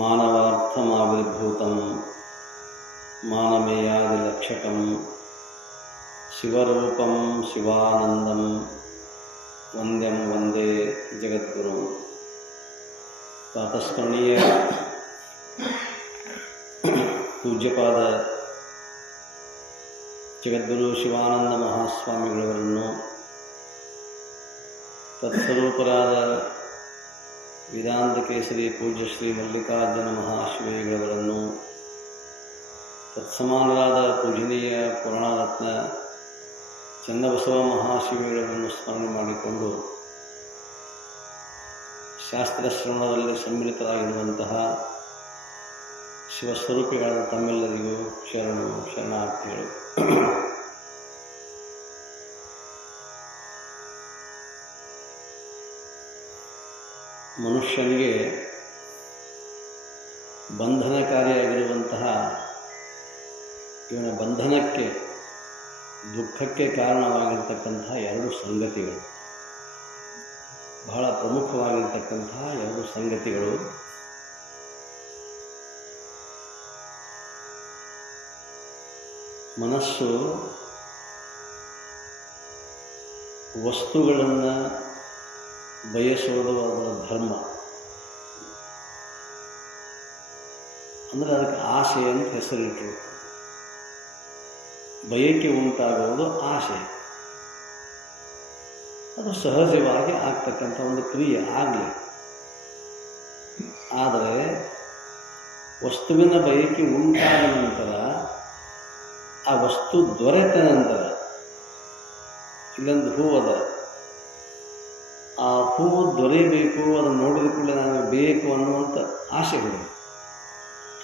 ಮಾನವಾರ್ಥಮಾವಿರ್ಭೂತಂ ಮಾನಮೇಯಾದಿಲಕ್ಷಕಂ ಶಿವರೂಪಂ ಶಿವಾನಂದಂ ವಂದ್ಯಂ ವಂದೇ ಜಗದ್ಗುರು. ಪ್ರಾತಸ್ಮರಣೀಯ ಪೂಜ್ಯಪಾದ ಜಗದ್ಗುರು ಶಿವಾನಂದ ಮಹಾಸ್ವಾಮಿಗಳವರನ್ನು, ತತ್ಸ್ವರೂಪರಾದ ವೇದಾಂತ ಕೇಸರಿ ಪೂಜ್ಯ ಶ್ರೀ ಮಲ್ಲಿಕಾರ್ಜುನ ಮಹಾಶಿವೈಗಳವರನ್ನು, ತತ್ಸಮಾನರಾದ ಪೂಜನೀಯ ಪುರಾಣರತ್ನ ಚನ್ನಬಸವ ಮಹಾಶಿವೈಗಳವರನ್ನು ಸ್ಮರಣೆ ಮಾಡಿಕೊಂಡು ಶಾಸ್ತ್ರಶ್ರವಣದಲ್ಲಿ ಸಮ್ಮಿಳಿತರಾಗಿರುವಂತಹ ಶಿವಸ್ವರೂಪಿಗಳಾದ ತಮ್ಮೆಲ್ಲರಿಗೂ ಶರಣಾರ್ಥಿಗಳು. ಮನುಷ್ಯನಿಗೆ ಬಂಧನಕಾರಿಯಾಗಿರುವಂತಹ ಇವನ ಬಂಧನಕ್ಕೆ, ದುಃಖಕ್ಕೆ ಕಾರಣವಾಗಿರ್ತಕ್ಕಂತಹ ಎರಡು ಸಂಗತಿಗಳು, ಬಹಳ ಪ್ರಮುಖವಾಗಿರ್ತಕ್ಕಂತಹ ಎರಡು ಸಂಗತಿಗಳು. ಮನಸ್ಸು ವಸ್ತುಗಳನ್ನು ಬಯಸೋದು ಅದರ ಧರ್ಮ, ಅಂದರೆ ಅದಕ್ಕೆ ಆಸೆ ಅಂತ ಹೆಸರಿಟ್ಟರು. ಬಯಕೆ ಉಂಟಾಗುವುದು ಆಸೆ, ಅದು ಸಹಜವಾಗಿ ಆಗ್ತಕ್ಕಂಥ ಒಂದು ಕ್ರಿಯೆ ಆಗಲಿ. ಆದರೆ ವಸ್ತುವಿನ ಬಯಕೆ ಉಂಟಾದ ನಂತರ, ಆ ವಸ್ತು ದೊರೆತ ನಂತರ, ಇಲ್ಲೊಂದು ಹೂವದ, ಆ ಹೂವು ದೊರೆಯಬೇಕು, ಅದನ್ನು ನೋಡಿದ ಕೂಡಲೇ ನಾನು ಬೇಕು ಅನ್ನುವಂಥ ಆಸೆಗಳು,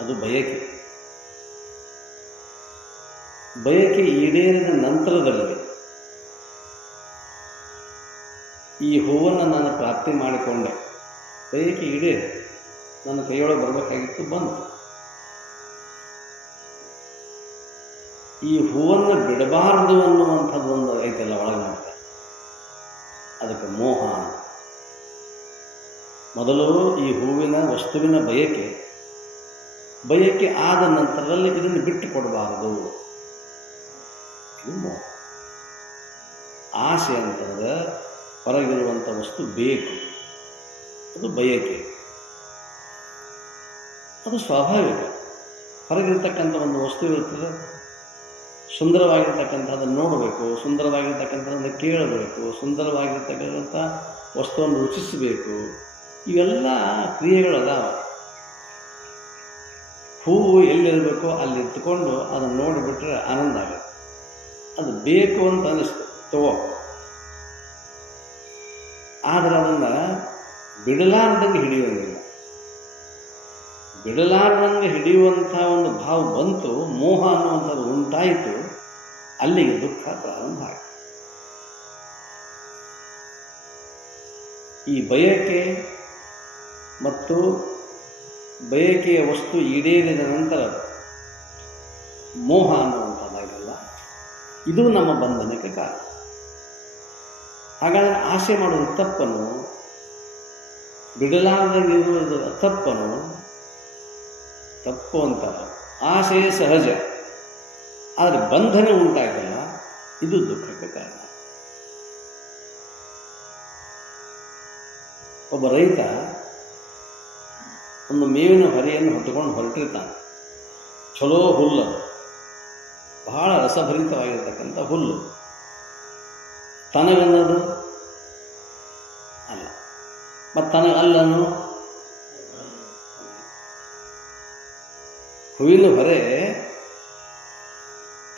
ಅದು ಬಯಕೆ. ಬಯಕೆ ಈಡೇರಿದ ನಂತರದಲ್ಲಿ ಈ ಹೂವನ್ನು ನಾನು ಪ್ರಾಪ್ತಿ ಮಾಡಿಕೊಂಡೆ, ಬಯಕೆ ಈಡೇರಿ ನನ್ನ ಕೈಯೊಳಗೆ ಬರಬೇಕಾಗಿತ್ತು, ಬಂತು. ಈ ಹೂವನ್ನು ಬಿಡಬಾರದು ಅನ್ನುವಂಥದ್ದೊಂದು ಐತಲ್ಲ ಒಳಗೆ ಮಾಡ್ತಾರೆ, ಅದಕ್ಕೆ ಮೋಹ. ಮೊದಲು ಈ ಹೂವಿನ ವಸ್ತುವಿನ ಬಯಕೆ ಆದ ನಂತರದಲ್ಲಿ ಇದನ್ನು ಬಿಟ್ಟು ಕೊಡಬಾರದು, ಇದು ಮೋಹ. ಆಸೆ ಅಂತಂದ್ರೆ ಹೊರಗಿರುವಂಥ ವಸ್ತು ಬೇಕು, ಅದು ಬಯಕೆ, ಅದು ಸ್ವಾಭಾವಿಕ. ಹೊರಗಿರ್ತಕ್ಕಂಥ ಒಂದು ವಸ್ತು ಇರ್ತದೆ, ಸುಂದರವಾಗಿರ್ತಕ್ಕಂಥದ್ದನ್ನು ನೋಡಬೇಕು, ಸುಂದರವಾಗಿರ್ತಕ್ಕಂಥದ್ದನ್ನು ಕೇಳಬೇಕು, ಸುಂದರವಾಗಿರ್ತಕ್ಕಂಥ ವಸ್ತುವನ್ನು ರುಚಿಸಬೇಕು, ಇವೆಲ್ಲ ಕ್ರಿಯೆಗಳದಾವ. ಹೂವು ಎಲ್ಲಿರಬೇಕೋ ಅಲ್ಲಿ ಇಟ್ಕೊಂಡು ಅದನ್ನು ನೋಡಿಬಿಟ್ರೆ ಆನಂದ ಆಗುತ್ತೆ, ಅದು ಬೇಕು ಅಂತ ಅನ್ನಿಸ್ತು, ತಗೋ. ಆದರೆ ಅದನ್ನು ಬಿಡಲಾರ್ದಂಗೆ ಹಿಡಿಯೋಂಗಿಲ್ಲ. ಬಿಡಲಾರ್ದಂಗೆ ಹಿಡಿಯುವಂಥ ಒಂದು ಭಾವ ಬಂತು, ಮೋಹ ಅನ್ನುವಂಥದ್ದು ಉಂಟಾಯಿತು, ಅಲ್ಲಿಗೆ ದುಃಖ ಪ್ರಾರಂಭ ಆಯಿತು. ಈ ಬಯಕೆ ಮತ್ತು ಬಯಕೆಯ ವಸ್ತು ಈಡೇರಿದ ನಂತರ ಮೋಹ ಅನ್ನುವಂಥದ್ದಾಗಲ್ಲ, ಇದು ನಮ್ಮ ಬಂಧನಕ್ಕೆ ಕಾರಣ. ಹಾಗಾದರೆ ಆಸೆ ಮಾಡೋದು ತಪ್ಪನು, ಬಿಡಲಾರದಂಗೆ ಇರುವುದು ತಪ್ಪನು? ತಪ್ಪು ಅಂತಾರೆ. ಆಸೆ ಸಹಜ, ಆದರೆ ಬಂಧನ ಉಂಟಾಗಲ್ಲ, ಇದು ದುಃಖಕ್ಕೆ ಕಾರಣ. ಒಬ್ಬ ರೈತ ಒಂದು ಮೇವಿನ ಹೊರೆಯನ್ನು ಹೊತ್ತುಕೊಂಡು ಹೊರಟಿರ್ತಾನೆ. ಚಲೋ ಹುಲ್ಲು, ಬಹಳ ರಸಭರಿತವಾಗಿರ್ತಕ್ಕಂಥ ಹುಲ್ಲು. ತನಗನ್ನೋದು ಅಲ್ಲ, ಮತ್ತು ತನಗಲ್ಲನು ಹೂವಿನ ಹೊರೆ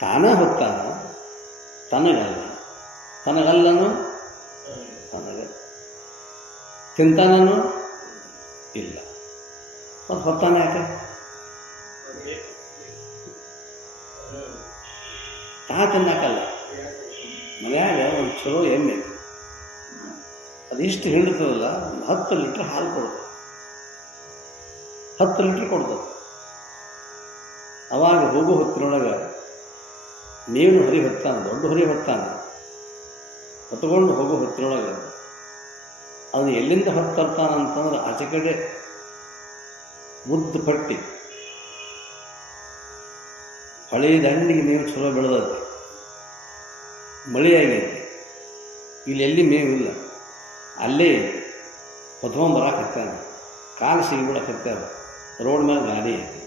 ತಾನೇ ಹೊತ್ತಾನ, ತನಗಲ್ಲ. ತನಗಲ್ಲನು ತನಗೆ, ತಿಂತಾನನು ಇಲ್ಲ, ಮತ್ತು ಹೊತ್ತಾನೆ ಯಾಕೆ? ತಿನ್ನಕ್ಕಲ್ಲ. ಮನೆಯಾಗ ಒಂದು ಚಲೋ ಎಮ್ಮೆ, ಅದಿಷ್ಟು ಹಿಂಡ್ತದಲ್ಲ, 10 ಲೀಟ್ರ್ ಹಾಲು ಕೊಡ್ತದೆ, 10 ಲೀಟ್ರ್ ಕೊಡ್ತದೆ. ಅವಾಗ ಹೋಗೋ ಹೊತ್ತಿನೊಳಗೆ ಮೇವಿನ ಹೊರಿ ಹೊತ್ತಾನೆ, ದೊಡ್ಡ ಹೊರಿ ಹೊತ್ತಾನೆ, ಹೊತ್ಕೊಂಡು ಹೋಗೋ ಹೊತ್ತಿನೊಳಗೆ ಅದನ್ನು ಎಲ್ಲಿಂದ ಹೊತ್ತು ತರ್ತಾನಂತಂದ್ರೆ ಆಚೆ ಕಡೆ ಉದ್ದ ಪಟ್ಟಿ, ಹೊಳೆ ದಂಡಿಗೆ ಮೇವು ಚಲೋ ಬೆಳೆದೈತಿ, ಮಳೆ ಆಗೈತಿ. ಇಲ್ಲಿ ಎಲ್ಲಿ ಮೇವಿಲ್ಲ, ಅಲ್ಲೇ ಹೊತ್ಕೊಂಬರಕತ್ತಾನ, ಕಾಲು ಸಿಗಿಬಿಡಕತ್ತಾರ. ರೋಡ್ ಮೇಲೆ ಗಾಡಿ ಐತಿ,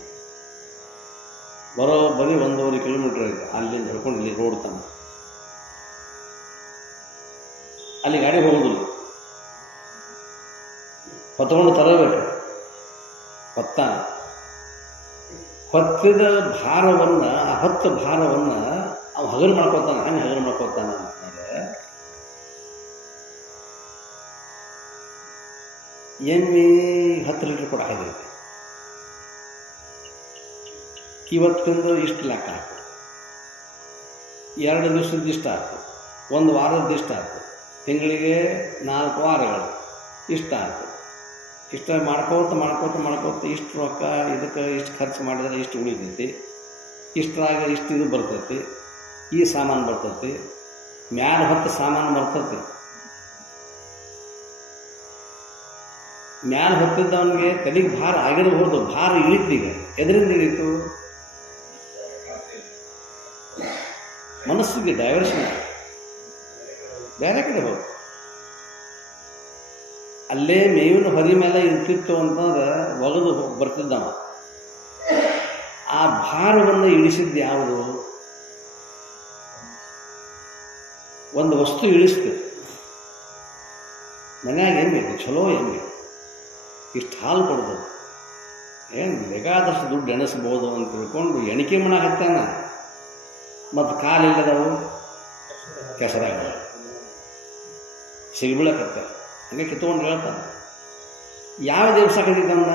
ಬರೀ 1.5 ಕಿಲೋಮೀಟ್ರ್ ಐತಿ ಅಲ್ಲಿಂದ ಹಿಡ್ಕೊಂಡು ಇಲ್ಲಿ ರೋಡ್ ತನ. ಅಲ್ಲಿ ಗಾಡಿ ಹೋಗೋದಿಲ್ಲ, ಹೊತ್ಕೊಂಡು ತರಬೇಕು. ಹೊತ್ತಿದ ಭಾರವನ್ನು, ಆ ಹೊತ್ತ ಭಾರವನ್ನು ಅವು ಹಗಲು ಮಾಡ್ಕೋತಾನೆ. ಹಂಗೆ ಹಗಲು ಮಾಡ್ಕೋತಾನೆ ಅಂತಂದರೆ ಎಮ್ಮೆ 10 ಲೀಟ್ರ್ ಕೂಡ ಆಗೈತೆ. ಇವತ್ತಿಂದು ಇಷ್ಟು ಲೆಕ್ಕ ಹಾಕು, 2 ದಿವಸದ ಇಷ್ಟ ಆಯ್ತು, 1 ವಾರದ ಇಷ್ಟ ಆಯ್ತು, ತಿಂಗಳಿಗೆ 4 ವಾರಗಳು ಇಷ್ಟ ಆಯ್ತು. ಇಷ್ಟ ಮಾಡ್ಕೋತ ಇಷ್ಟು ರೊಕ್ಕ ಇದಕ್ಕೆ ಇಷ್ಟು ಖರ್ಚು ಮಾಡಿದರೆ ಇಷ್ಟು ಉಳಿತೈತಿ, ಇಷ್ಟರಾಗ ಇಷ್ಟು ಇದು ಬರ್ತೈತಿ, ಈ ಸಾಮಾನು ಬರ್ತೈತಿ, ಮ್ಯಾಲ ಹೊತ್ತು ಸಾಮಾನು ಬರ್ತೈತಿ. ಮ್ಯಾಲ ಹೊತ್ತಿದ್ದವನಿಗೆ ತಲೆಗೆ ಭಾರ ಆಗಿರಬಹುದು, ಭಾರ ಇಳಿತೀಗ. ಎದರಿಂದ ಇಳೀತು? ಮನಸ್ಸಿಗೆ ಡೈವರ್ಷನ್, ಬೇರೆ ಕಡೆ ಹೋಗಿ ಅಲ್ಲೇ ಮೇವಿನ ಹೊರಿ ಮೇಲೆ ಇರ್ತಿತ್ತು ಅಂತಂದ್ರೆ ಒಗೆದು ಬರ್ತಿದ್ದವ. ಆ ಭಾರವನ್ನು ಇಳಿಸಿದ್ದು ಯಾವುದು? ಒಂದು ವಸ್ತು ಇಳಿಸ್ತು. ಮನ್ಯಾಗ ಎಮ್ಮೆ, ಚಲೋ ಎಮ್ಮೆ, ಇಷ್ಟು ಹಾಲು ಕೊಡ್ಬೋದು, ಏನು ಬೇಕಾದಷ್ಟು ದುಡ್ಡು ಎಣಿಸ್ಬೋದು ಅಂತ ತಿಳ್ಕೊಂಡು ಎಣಿಕೆ ಮಾಡಾಕತ್ತಾನ. ಮತ್ತು ಕಾಲಿಲ್ಲದವು ಕೆಸರಾಗಲ್ಲ, ಸಿಗ್ಬಿಳಕತ್ತ. ಹಂಗೆ ಕಿತ್ಕೊಂಡು ಹೇಳ್ತಾನೆ. ಯಾವ ಎಬ್ಸಾಕತ್ತಿದ್ದವನ್ನ?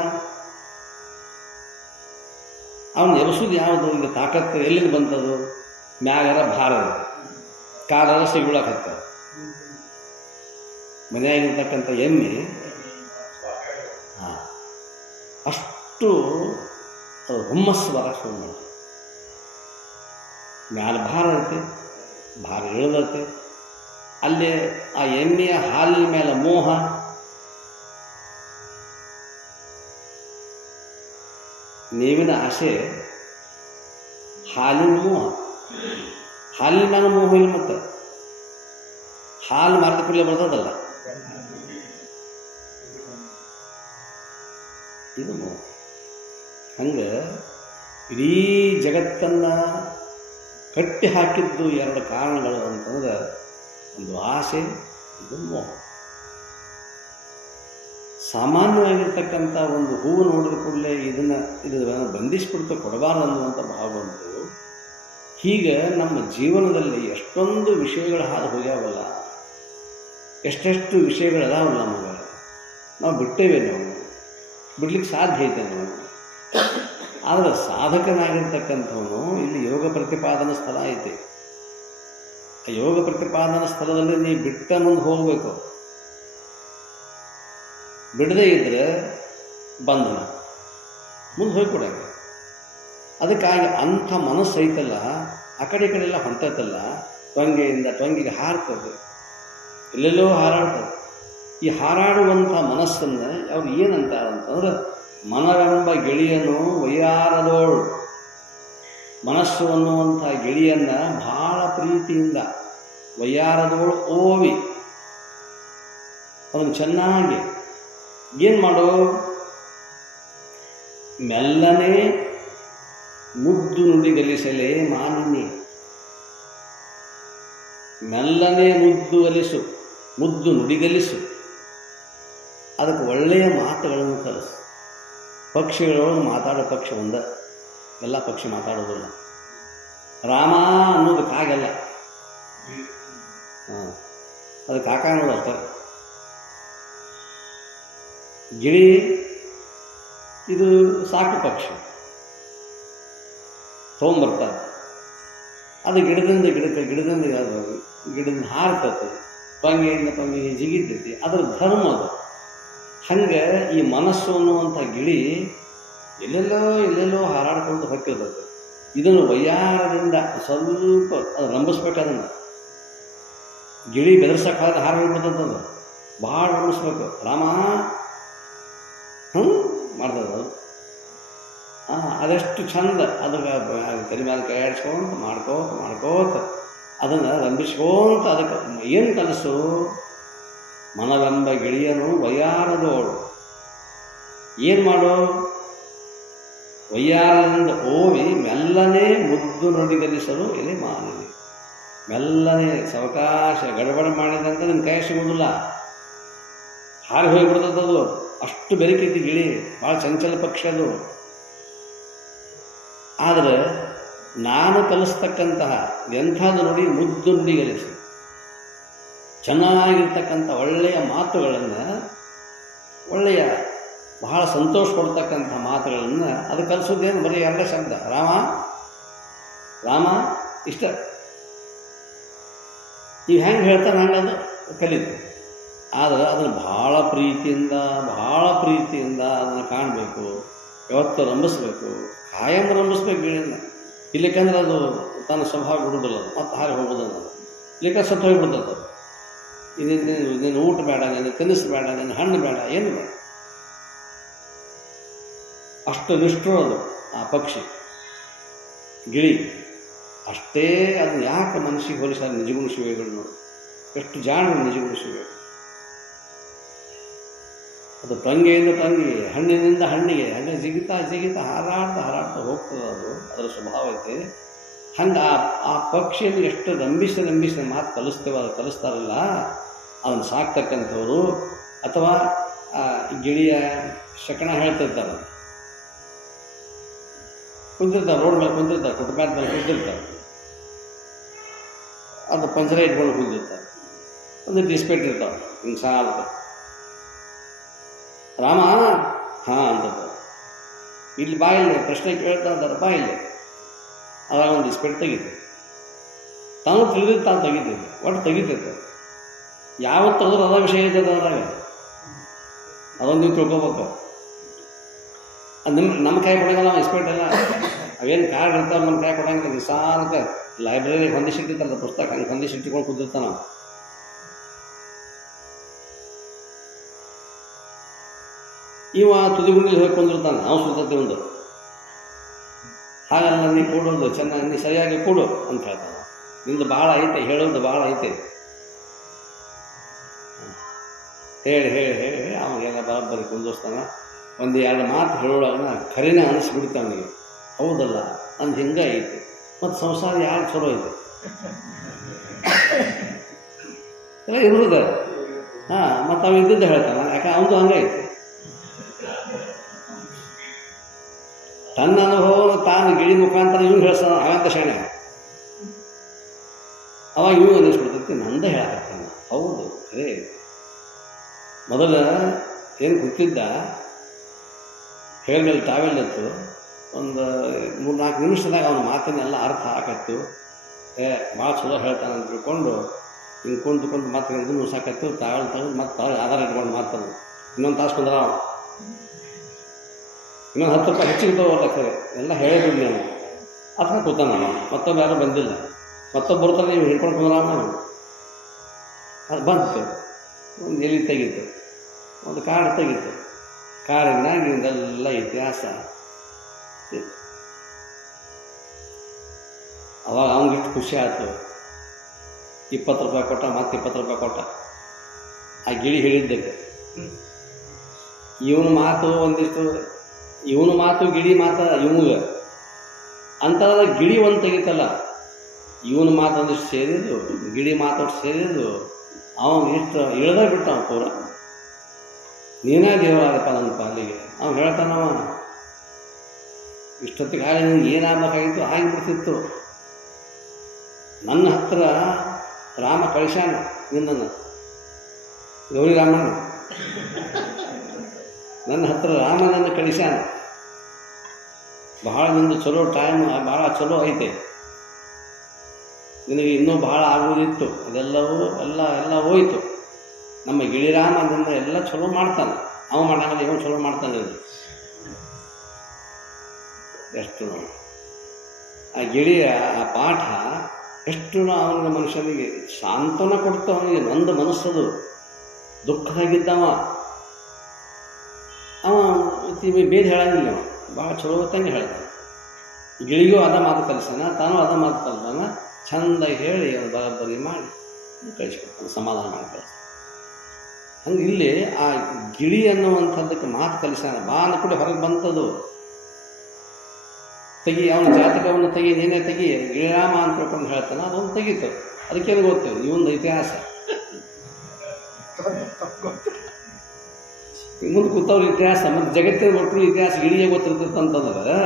ಅವನು ಎಬ್ಸೋದು ಯಾವುದು? ಈಗ ತಾಕತ್ತು ಎಲ್ಲಿಂದ ಬಂತದು? ಮ್ಯಾಗರ ಭಾರ, ಕಾಲರ ಸಿಗ್ಬಿಳಕತ್ತ. ಮನೆಯಾಗಿರ್ತಕ್ಕಂಥ ಎಮ್ಮೆ ಅಷ್ಟು ಹುಮ್ಮಸ್ಸು ಬರಕ್ಕೆ ಶುರು ಮಾಡ್ತೀವಿ. ಮ್ಯಾಲ ಭಾರ ಐತಿ, ಭಾರ ಇಳಿದೈತಿ. ಅಲ್ಲಿ ಆ ಎಮ್ಮೆಯ ಹಾಲಿನ ಮೇಲೆ ಮೋಹ, ಮೇವಿನ ಆಸೆ, ಹಾಲಿನ ಮೋಹ. ಹಾಲಿನ ಮೇಲೆ ಮೋಹ ಇಲ್ಲ. ಮತ್ತು ಹಾಲು ಮಾರ್ದ ಕೂಡಲೇ ಬರ್ತದಲ್ಲ, ಇದು ಮೋಹ. ಹಂಗೆ ಇಡೀ ಜಗತ್ತನ್ನು ಕಟ್ಟಿ ಹಾಕಿದ್ದು 2 ಕಾರಣಗಳು ಅಂತಂದ್ರೆ, ಒಂದು ಆಸೆ, ಇದು ಮೋಹ. ಸಾಮಾನ್ಯವಾಗಿರ್ತಕ್ಕಂಥ ಒಂದು ಹೂವು ನೋಡಿದ ಕೂಡಲೇ ಇದನ್ನು ಬಂಧಿಸ್ಬಿಡ್ತು, ಕೊಡಬಾರದು ಅನ್ನುವಂಥ ಭಾವ ಬಂತು. ಹೀಗೆ ನಮ್ಮ ಜೀವನದಲ್ಲಿ ಎಷ್ಟೊಂದು ವಿಷಯಗಳು ಹಾದು ಹೋಗ್ಯಾವಲ್ಲ, ಎಷ್ಟೆಷ್ಟು ವಿಷಯಗಳದಾವಲ್ಲ ನಮಗೆ. ನಾವು ಬಿಟ್ಟೇವೆ, ನಾವು ಬಿಡ್ಲಿಕ್ಕೆ ಸಾಧ್ಯ ಐತೆ ನಾವು. ಆದರೆ ಸಾಧಕನಾಗಿರ್ತಕ್ಕಂಥವನು ಇಲ್ಲಿ ಯೋಗ ಪ್ರತಿಪಾದನಾ ಸ್ಥಳ ಐತೆ. ಆ ಯೋಗ ಪ್ರತಿಪಾದನಾ ಸ್ಥಳದಲ್ಲಿ ನೀ ಬಿಟ್ಟ ಮುಂದೆ ಹೋಗಬೇಕು. ಬಿಡದೇ ಇದ್ದರೆ ಬಂಧನ, ಮುಂದೆ ಹೋಗ್ಕೊಡಂಗ. ಅದಕ್ಕಾಗಿ ಅಂಥ ಮನಸ್ಸು ಐತಲ್ಲ, ಆ ಕಡೆ ಈ ಕಡೆ ಎಲ್ಲ ಹೊಂಟೈತಲ್ಲ, ಟೊಂಗೆಯಿಂದ ಟೊಂಗಿಗೆ ಹಾರ್ತದೆ, ಎಲ್ಲೆಲ್ಲೋ ಹಾರಾಡ್ತದೆ. ಈ ಹಾರಾಡುವಂಥ ಮನಸ್ಸನ್ನು ಅವ್ರು ಏನಂತಾರಂತಂದ್ರೆ, ಮನವೆಂಬ ಗೆಳೆಯನು ವಯ್ಯಾರದೋಳು. ಮನಸ್ಸು ಅನ್ನುವಂಥ ಗೆಳೆಯನ್ನ ಬಹಳ ಪ್ರೀತಿಯಿಂದ ವಯ್ಯಾರದೋಳು ಓವಿ ಅದನ್ನು ಚೆನ್ನಾಗಿ ಏನು ಮಾಡೋ, ಮೆಲ್ಲನೆ ಮುದ್ದು ನುಡಿಗಲಿಸಲೇ ಮಾಲಿನ್ಯ. ಮೆಲ್ಲನೆ ಮುದ್ದು ನುಡಿಗಲಿಸು. ಅದಕ್ಕೆ ಒಳ್ಳೆಯ ಮಾತುಗಳನ್ನು ಕಲಿಸು. ಪಕ್ಷಿಗಳೊಳಗೆ ಮಾತಾಡೋ ಪಕ್ಷಿ ಒಂದ, ಎಲ್ಲ ಪಕ್ಷಿ ಮಾತಾಡೋದಿಲ್ಲ. ರಾಮ ಅನ್ನೋದಕ್ಕಾಗಲ್ಲ, ಅದು ಕಾಕ ಅನ್ನೋದು ಅರ್ಥ. ಗಿಳಿ ಇದು ಸಾಕು ಪಕ್ಷಿ, ತೊಗೊಂಬರ್ತಾರೆ. ಅದು ಗಿಡದಿಂದ ಹಾರ್ತೈತಿ, ಟೊಂಗೆಗೆ ಜಿಗಿತೈತಿ, ಅದರ ಧರ್ಮ ಅದು. ಹಂಗೆ ಈ ಮನಸ್ಸು ಅನ್ನುವಂಥ ಗಿಳಿ ಎಲ್ಲೆಲ್ಲೋ ಹಾರಾಡ್ಕೊಂಡು ಹೊಕ್ಕಿರ್ತೈತೆ. ಇದನ್ನು ವಯ್ಯಾರದಿಂದ ಸ್ವಲ್ಪ ಅದು ರಂಭಿಸ್ಬೇಕು. ಅದನ್ನು ಗಿಳಿ ಬೆದರ್ಸಕ್ಕೆ ಹಾರಾಡ್ಬಿಡ್ತಂತಂದು ಭಾಳ ರಂಭಿಸ್ಬೇಕು. ರಾಮ ಮಾಡ್ತದ. ಅದೆಷ್ಟು ಚಂದ ಅದಕ್ಕೆ ತಲೆ ಮೇಲೆ ಕೈ ಆಡಿಸ್ಕೊಂತ ಮಾಡ್ಕೋತ ಅದನ್ನು ರಂಭಿಸ್ಕೋಂತ ಅದಕ್ಕೆ ಏನು ಕನಸು, ಮನವೆಂಬ ಗಿಳಿಯನು ವಯ್ಯಾರದೋಳು. ಏನು ಮಾಡೋ, ವಯ್ಯಾರದಿಂದ ಓವಿ ಮೆಲ್ಲನೆ ಮುದ್ದು ನುಡಿಗಲಿಸಲು ಎಲೆ ಮಾನವಿ. ಮೆಲ್ಲನೆ ಸಾವಕಾಶ ಗಡಬಡ ಮಾಡಿದಂತ ನಿನ್ನ ಕೈ ಸಿಗೋದಿಲ್ಲ, ಹಾರಿ ಹೋಗಿಬಿಡ್ತದದು. ಅಷ್ಟು ಬೆರಕೈತಿ ಗಿಳಿ, ಭಾಳ ಚಂಚಲ ಪಕ್ಷಿ ಅದು. ಆದರೆ ನಾನು ಕಲಿಸ್ತಕ್ಕಂತಹ ಎಂಥದ್ದು ನೋಡಿ, ಮುದ್ದು ನುಡಿಗಲಿಸಿ ಚೆನ್ನಾಗಿರ್ತಕ್ಕಂಥ ಒಳ್ಳೆಯ ಮಾತುಗಳನ್ನು, ಒಳ್ಳೆಯ ಬಹಳ ಸಂತೋಷ ಕೊಡ್ತಕ್ಕಂಥ ಮಾತುಗಳನ್ನು ಅದು ಕಲಿಸೋದೇನು ಬರೀ ಎರಡೇ ಶಬ್ದ, ರಾಮ ರಾಮ ಇಷ್ಟ. ನೀವು ಹೆಂಗೆ ಹೇಳ್ತಾರೆ ಹಂಗೆ ಅದು ಕಲಿತು. ಆದರೆ ಅದನ್ನು ಭಾಳ ಪ್ರೀತಿಯಿಂದ ಅದನ್ನು ಕಾಣಬೇಕು, ಯಾವತ್ತೂ ರಂಭಿಸ್ಬೇಕು, ಕಾಯಂ ರಂಭಿಸ್ಬೇಕು ಗಿಳಿಯನ್ನು. ಇಲ್ಲಿಕಂದ್ರೆ ಅದು ತನ್ನ ಸ್ವಭಾವ ಬಿಡುವುದಿಲ್ಲ, ಮತ್ತೆ ಹಾರಿ ಹೋಗೋದಲ್ಲ. ಇಲ್ಲಿಕ ಸತ್ತು ಹೋಗಿಬಿಡ್ತದೆ. ನೀನು ಊಟ ಬೇಡ, ನೀನು ತಿನ್ನಿಸ್ಬೇಡ, ನೀನು ಹಣ್ಣು ಬೇಡ, ಏನು ಬೇಡ. ಅಷ್ಟು ನಿಷ್ಠುರ ಅದು ಆ ಪಕ್ಷಿ ಗಿಳಿ. ಅಷ್ಟೇ ಅದನ್ನು ಯಾಕೆ ಮನಸ್ಸಿಗೆ ಹೋಲಿಸಿದ ನಿಜಗುಣ ಶಿವೆಗಳು ನೋಡಿ, ಎಷ್ಟು ಜಾಣ ನಿಜಗುಣ ಶಿವೆಗಳು. ಅದು ಟಂಗೆಯಿಂದ ಟಂಗಿಗೆ, ಹಣ್ಣಿನಿಂದ ಹಣ್ಣಿಗೆ, ಹಂಗೆ ಜಿಗಿತಾ ಹಾರಾಡ್ತಾ ಹೋಗ್ತದೆ. ಅದು ಅದರ ಸ್ವಭಾವ ಐತೆ. ಹಂಗೆ ಆ ಪಕ್ಷಿಯನ್ನು ಎಷ್ಟು ರಂಭಿಸಿ ಮಾತು ಕಲಿಸ್ತೇವೆ, ಅದು ಕಲಿಸ್ತಾರಲ್ಲ ಅದನ್ನು ಸಾಕ್ತಕ್ಕಂಥವ್ರು, ಅಥವಾ ಆ ಗಿಳಿಯ ಶಕಣ ಹೇಳ್ತಿರ್ತಾರೆ, ಕುಂತಿರ್ತಾರೆ, ರೋಡ್ ಮೇಲೆ ಕುಂತಿರ್ತಾರೆ, ಫುಟ್ಪಾತ್ ಮೇಲೆ ಕುಂತಿರ್ತಾರೆ, ಅದು ಪಂಚರ ಇಟ್ಕೊಂಡು ಕುಂತಿರ್ತಾರೆ, ಒಂದು ಡಿಸ್ಪೇಟ್ ಇರ್ತಾವೆ ಹಿಂಗೆ ಸಾಲ. ರಾಮ ಹಾಂ ಅಂತದ್ದು, ಇಲ್ಲಿ ಬಾಯಿಲ್ಲ ಪ್ರಶ್ನೆ ಕೇಳ್ತಾ ಇದ್ದಾರೆ, ಬಾಯಿಲ್ಲ. ಅದಾಗ ಒಂದು ಡಿಸ್ಪೇಟ್ ತೆಗಿತು, ತಾನು ತಿಳಿದಿದ್ದು ತಾನು ತೆಗಿತಿದ್ದೆ, ಒಟ್ಟು ತೆಗಿತೈತೆ. ಯಾವತ್ತು ತೆಗೆದ್ರು ಅದ ವಿಷಯ ಇರ್ತದೆ ಅದ್ರಾಗ, ಅದೊಂದು ನೀವು ತಿಳ್ಕೊಬೇಕು. ಅದು ನಮ್ಮ ಕೈ ಕೊಡಂಗಿಲ್ಲ, ನಾವು ಇಸ್ಪೇಟ್ ಎಲ್ಲ ಅವೇನು ಕಾರ್ಡ್ ಇರ್ತಾವೆ ನಮ್ಮ ಕೈ ಕೊಡಂಗಿಲ್ಲ. ಸಾಲಕ್ಕೆ ಲೈಬ್ರರಿಗೆ ಹೊಂದಿಸಿಟ್ಟಿರ್ತಾರಲ್ಲ ಪುಸ್ತಕ, ಹಂಗೆ ಹೊಂದಿಸಿಟ್ಟಿಕೊಂಡು ಕುಂದಿರ್ತಾನೆ ನಾವು. ಇವ ತುದಿಗುಂಡಿಲಿ ಹೋಗಿ ಕೊಂದಿರ್ತಾನೆ, ನಾವು ಸುತ್ತತ್ತೆ ಒಂದು. ಹಾಗಲ್ಲ, ನೀ ಕೂಡೋದು ಚೆನ್ನಾಗಿ, ನೀ ಸರಿಯಾಗಿ ಕೂಡು ಅಂತ ಹೇಳ್ತಾನೆ. ನಿಂದು ಭಾಳ ಐತೆ, ಹೇಳೋದು ಭಾಳ ಐತೆ. ಹೇಳಿ ಅವನಿಗೆಲ್ಲ ಬರೋಬ್ಬರಿ ಕುಂದಿಸ್ತಾನ. ಒಂದು ಎರಡು ಮಾತು ಹೇಳೋಳಾಗ ಖರೇನೆ ಅನಿಸ್ಬಿಡುತ್ತೆ ಅವನಿಗೆ, ಹೌದಲ್ಲ ಅಂದು ಹಿಂಗೆ ಐತೆ. ಮತ್ತು ಸಂಸಾರ ಯಾರು ಚಲೋ ಐತೆ ಎಲ್ಲ ಇರೋದ. ಮತ್ತು ಅವ ಇದ್ದಿದ್ದು ಹೇಳ್ತಾನೆ, ಯಾಕೆ ಅವನು ಹಂಗೆ ಐತೆ. ತನ್ನ ಅನುಭವವನ್ನು ತಾನು ಗಿಳಿ ಮುಖಾಂತರ ಇವ್ನು ಹೇಳ್ತಾನ, ಅವಂತ ಶಾಣೆ. ಅವಾಗ ಇವು ಅನ್ನಿಸ್ಬಿಡ್ತೈತಿ, ನಂದೇ ಹೇಳಕತ್ತಾನ. ಹೌದು ಖರೇ. ಮೊದಲ ಏನು ಗೊತ್ತಿದ್ದ ಹೇಳ್ಮೇಲೆ ತಾವೆಲ್ಲಿತ್ತು, ಒಂದು 3-4 ನಿಮಿಷದಾಗ ಅವನ ಮಾತನ್ನೆಲ್ಲ ಅರ್ಥ ಆಕತ್ತು. ಭಾಳ ಚಲೋ ಹೇಳ್ತಾನೆ ಅಂತ ತಿಳ್ಕೊಂಡು ಹಿಂಗೆ ಕುಂತ್ಕೊಂಡು ಮತ್ತೆ ಇದನ್ನು ಸಾಕತ್ತು. ತಾವೆಲ್ಲ ತೆಗೆದು ಮತ್ತೆ ತಾವು ಆಧಾರ ಇಟ್ಕೊಂಡು ಮಾತಾಡ. ಇನ್ನೊಂದು ತಾಸು ಬಂದ್ರ ಇನ್ನೊಂದು 10 ರೂಪಾಯಿ ಹೆಚ್ಚಿಗೆ ತಗೋಲ್ಲ ಸರಿ ಎಲ್ಲ ಹೇಳಿದ್ರು ನೀವು ಅಥವಾ ಕೂತಾನ. ಮತ್ತೊಬ್ಬ ಯಾರೂ ಬಂದಿಲ್ಲ, ಮತ್ತೊಬ್ಬ ಬರ್ತಾನೆ, ನೀವು ಹಿಡ್ಕೊಂಡು ಕುಂದ್ರಾಮ. ಅದು ಬಂತು, ಒಂದು ಎಲೆ ತೆಗೀತು, ಒಂದು ಕಾಡು ತೆಗೀತು. ಕಾಡಿನಾಗ ಇದೆಲ್ಲ ಇತಿಹಾಸ. ಅವಾಗ ಅವನಿಗಿಷ್ಟು ಖುಷಿ ಆಯಿತು. 20 ರೂಪಾಯಿ ಕೊಟ್ಟ, ಮತ್ತೆ 20 ರೂಪಾಯಿ ಕೊಟ್ಟ. ಆ ಗಿಳಿ ಹೇಳಿದ್ದಕ್ಕೆ ಇವನ ಮಾತು ಒಂದಿಷ್ಟು, ಇವನ ಮಾತು ಗಿಳಿ ಮಾತ ಇವಂಗ ಅಂತಂದ್ರೆ ಗಿಳಿ ಒಂದು ತೆಗಿತಲ್ಲ, ಇವನ ಮಾತು ಒಂದಿಷ್ಟು ಸೇರಿದ್ದು, ಗಿಳಿ ಮಾತೊಟ್ಟು ಸೇರಿದ್ದು, ಅವನು ಇಷ್ಟು ಇಳ್ದ ಬಿಡ್ತಾವ ಪೂರ. ನೀನೇ ದೇವರಾದಪ್ಪ ನನ್ನ ಪಾಲಿಗೆ. ಅವ್ನು ಹೇಳ್ತಾನವ, ಇಷ್ಟೊತ್ತಿಗೆ ಹಾಗೆ ನಿಮ್ಗೆ ಏನಾಗಬೇಕಾಗಿತ್ತು ಆಗಿಬಿಡ್ತಿತ್ತು. ನನ್ನ ಹತ್ರ ರಾಮ ಕಳಿಸ್ಯಾನ ನಿನ್ನನ್ನು, ಗೌರಿ ರಾಮಣ್ಣ ನನ್ನ ಹತ್ರ ರಾಮನನ್ನು ಕಳಿಸ್ಯಾನ. ಬಹಳ ನಿಂದು ಚಲೋ ಟೈಮ್, ಭಾಳ ಚಲೋ ಐತೆ, ನಿನಗೆ ಇನ್ನೂ ಭಾಳ ಆಗೋದಿತ್ತು. ಅದೆಲ್ಲವೂ ಎಲ್ಲ ಹೋಯ್ತು. ನಮ್ಮ ಗಿಳಿರಾಮ ಅದನ್ನು ಎಲ್ಲ ಚಲೋ ಮಾಡ್ತಾನೆ. ಅವ ಮಾಡಂಗಿಲ್ಲ, ಇವನು ಚಲೋ ಮಾಡ್ತಾನೆ. ಎಷ್ಟು ಆ ಗಿಳಿಯ ಆ ಪಾಠ ಎಷ್ಟು ಅವನಿಗೆ ಮನುಷ್ಯನಿಗೆ ಸಾಂತ್ವನ ಕೊಡ್ತು. ಅವನಿಗೆ ಒಂದು ಮನಸ್ಸದು ದುಃಖದಾಗಿದ್ದವ, ಅವ ಬೇರೆ ಹೇಳಂಗಿಲ್ಲ. ಭಾಳ ಚಲೋ ತಂಗಿ ಹೇಳ್ತಾನೆ. ಗಿಳಿಗೂ ಅದ ಮಾತು ಕಲಿಸ್ಯಾನ, ತಾನು ಅದ ಮಾತು ಕಲಿತಾನ. ಚೆಂದಾಗಿ ಹೇಳಿ ಅವನು ಬರೋಬ್ಬರಿ ಮಾಡಿ ಕಳಿಸ್ಕೊಡ್ತಾನೆ, ಸಮಾಧಾನ ಮಾಡಿ ಕಳಿಸ್ತಾನೆ. ಹಂಗೆ ಇಲ್ಲಿ ಆ ಗಿಳಿ ಅನ್ನುವಂಥದ್ದಕ್ಕೆ ಮಾತು ಕಲಿಸ್ಯಾನ. ಬಾ ಅಂದ ಕೂಡ ಹೊರಗೆ ಬಂತದು. ತೆಗಿ, ಅವನ ಜಾತಕವನ್ನು ತೆಗಿ, ನೀನೇ ತೆಗಿ, ಗಿಳಿರಾಮ ಅಂತ ತಿಳ್ಕೊಂಡು ಹೇಳ್ತಾನೆ. ಅದೊಂದು ತೆಗೀತು. ಅದಕ್ಕೇನು ಗೊತ್ತೇವೆ ಇವೊಂದು ಇತಿಹಾಸ. ಮುಂದೆ ಕೂತವ್ರ ಇತಿಹಾಸ, ಮತ್ತು ಜಗತ್ತಿನ ಮಕ್ಕಳು ಇತಿಹಾಸ ಗಿಳಿಗೆ ಗೊತ್ತಿರ್ತಂತಂದ್ರೆ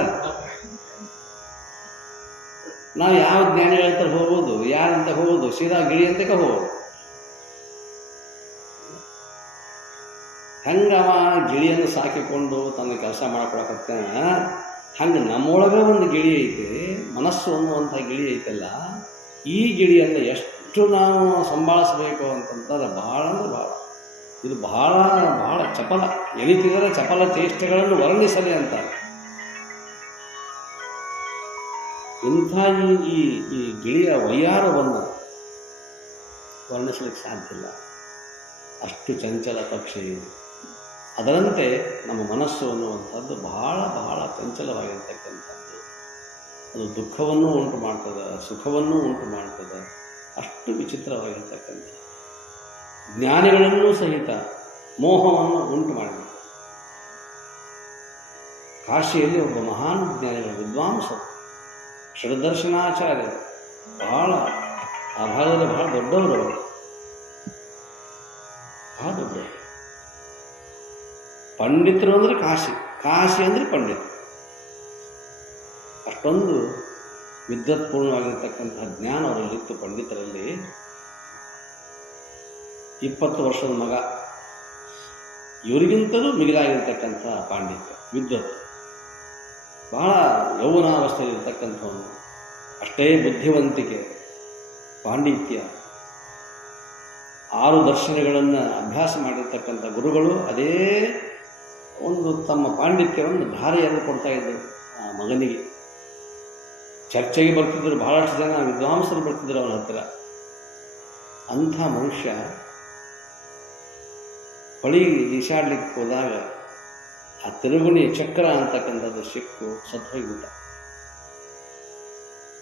ನಾವು ಯಾವ ಜ್ಞಾನಿಗಳ ಹತ್ರ ಹೋಗೋದು, ಯಾರಂತ ಹೋಗೋದು, ಸೀದಾ ಗಿಳಿ ಅಂತಕ ಹೋಗೋದು. ಹಂಗವ ಗಿಳಿಯನ್ನು ಸಾಕಿಕೊಂಡು ತನ್ನ ಕೆಲಸ ಮಾಡ್ಕೊಳಕತ್ತಾನ. ಹಂಗೆ ನಮ್ಮೊಳಗೆ ಒಂದು ಗಿಳಿ ಐತೆ, ಮನಸ್ಸು ಅನ್ನುವಂಥ ಗಿಳಿ ಐತಲ್ಲ, ಈ ಗಿಳಿಯನ್ನು ಎಷ್ಟು ನಾವು ಸಂಭಾಳಿಸ್ಬೇಕು ಅಂತಂದ್ರೆ ಭಾಳ ಅಂದ್ರೆ ಭಾಳ, ಇದು ಭಾಳ ಭಾಳ ಚಪಲ, ಎನಿತಿದರೆ ಚಪಲ ಚೇಷ್ಟೆಗಳನ್ನು ವರ್ಣಿಸಲಿ ಅಂತಾರೆ. ಇಂಥ ಈ ಗಿಳಿಯ ವೈಯಾರವನ್ನು ವರ್ಣಿಸಲಿಕ್ಕೆ ಸಾಧ್ಯ ಇಲ್ಲ. ಅಷ್ಟು ಚಂಚಲ ಪಕ್ಷಿ. ಅದರಂತೆ ನಮ್ಮ ಮನಸ್ಸು ಅನ್ನುವಂಥದ್ದು ಬಹಳ ಬಹಳ ಚಂಚಲವಾಗಿರ್ತಕ್ಕಂಥದ್ದು. ಅದು ದುಃಖವನ್ನು ಉಂಟು ಮಾಡ್ತದೆ, ಸುಖವನ್ನು ಉಂಟು ಮಾಡ್ತದೆ. ಅಷ್ಟು ವಿಚಿತ್ರವಾಗಿರ್ತಕ್ಕಂಥದ್ದು. ಜ್ಞಾನಿಗಳನ್ನೂ ಸಹಿತ ಮೋಹವನ್ನು ಉಂಟು ಮಾಡಿದೆ. ಕಾಶಿಯಲ್ಲಿ ಒಬ್ಬ ಮಹಾನ್ ಜ್ಞಾನಿಗಳು, ವಿದ್ವಾಂಸರು, ಷಡ್ದರ್ಶನಾಚಾರ್ಯರು, ಬಹಳ ಆ ಭಾಗದಲ್ಲಿ ಬಹಳ ದೊಡ್ಡವರು, ಅವರು ಬಹಳ ದೊಡ್ಡವರು. ಪಂಡಿತರು ಅಂದರೆ ಕಾಶಿ, ಕಾಶಿ ಅಂದರೆ ಪಂಡಿತರು. ಅಷ್ಟೊಂದು ವಿದ್ವತ್ಪೂರ್ಣವಾಗಿರ್ತಕ್ಕಂತಹ ಜ್ಞಾನ ಅವರಲ್ಲಿತ್ತು. ಪಂಡಿತರಲ್ಲಿ 20 ವರ್ಷದ ಮಗ, ಇವರಿಗಿಂತಲೂ ಮಿಗಿಲಾಗಿರ್ತಕ್ಕಂಥ ಪಾಂಡಿತ್ಯ, ವಿದ್ವತ್, ಬಹಳ ಯೌವನಾವಸ್ಥೆಯಲ್ಲಿರ್ತಕ್ಕಂಥವನು. ಅಷ್ಟೇ ಬುದ್ಧಿವಂತಿಕೆ, ಪಾಂಡಿತ್ಯ, 6 ದರ್ಶನಗಳನ್ನು ಅಭ್ಯಾಸ ಮಾಡಿರ್ತಕ್ಕಂಥ ಗುರುಗಳು ಅದೇ ಒಂದು ತಮ್ಮ ಪಾಂಡಿತ್ಯವನ್ನು ಧಾರೆಯನ್ನು ಕೊಡ್ತಾ ಇದ್ದರು ಆ ಮಗನಿಗೆ. ಚರ್ಚೆಗೆ ಬರ್ತಿದ್ದರು, ಬಹಳಷ್ಟು ಜನ ವಿದ್ವಾಂಸರು ಬರ್ತಿದ್ದರು ಅವನ ಹತ್ತಿರ. ಅಂಥ ಮನುಷ್ಯ ಹೊಳಿ ಈಶಾಡ್ಲಿಕ್ಕೆ ಹೋದಾಗ ಆ ತಿರುಗುಣಿ ಚಕ್ರ ಅಂತಕ್ಕಂಥದ್ದು ಸಿಕ್ಕು ಸತ್ತೋಗ್ಬಿಟ್ಟ.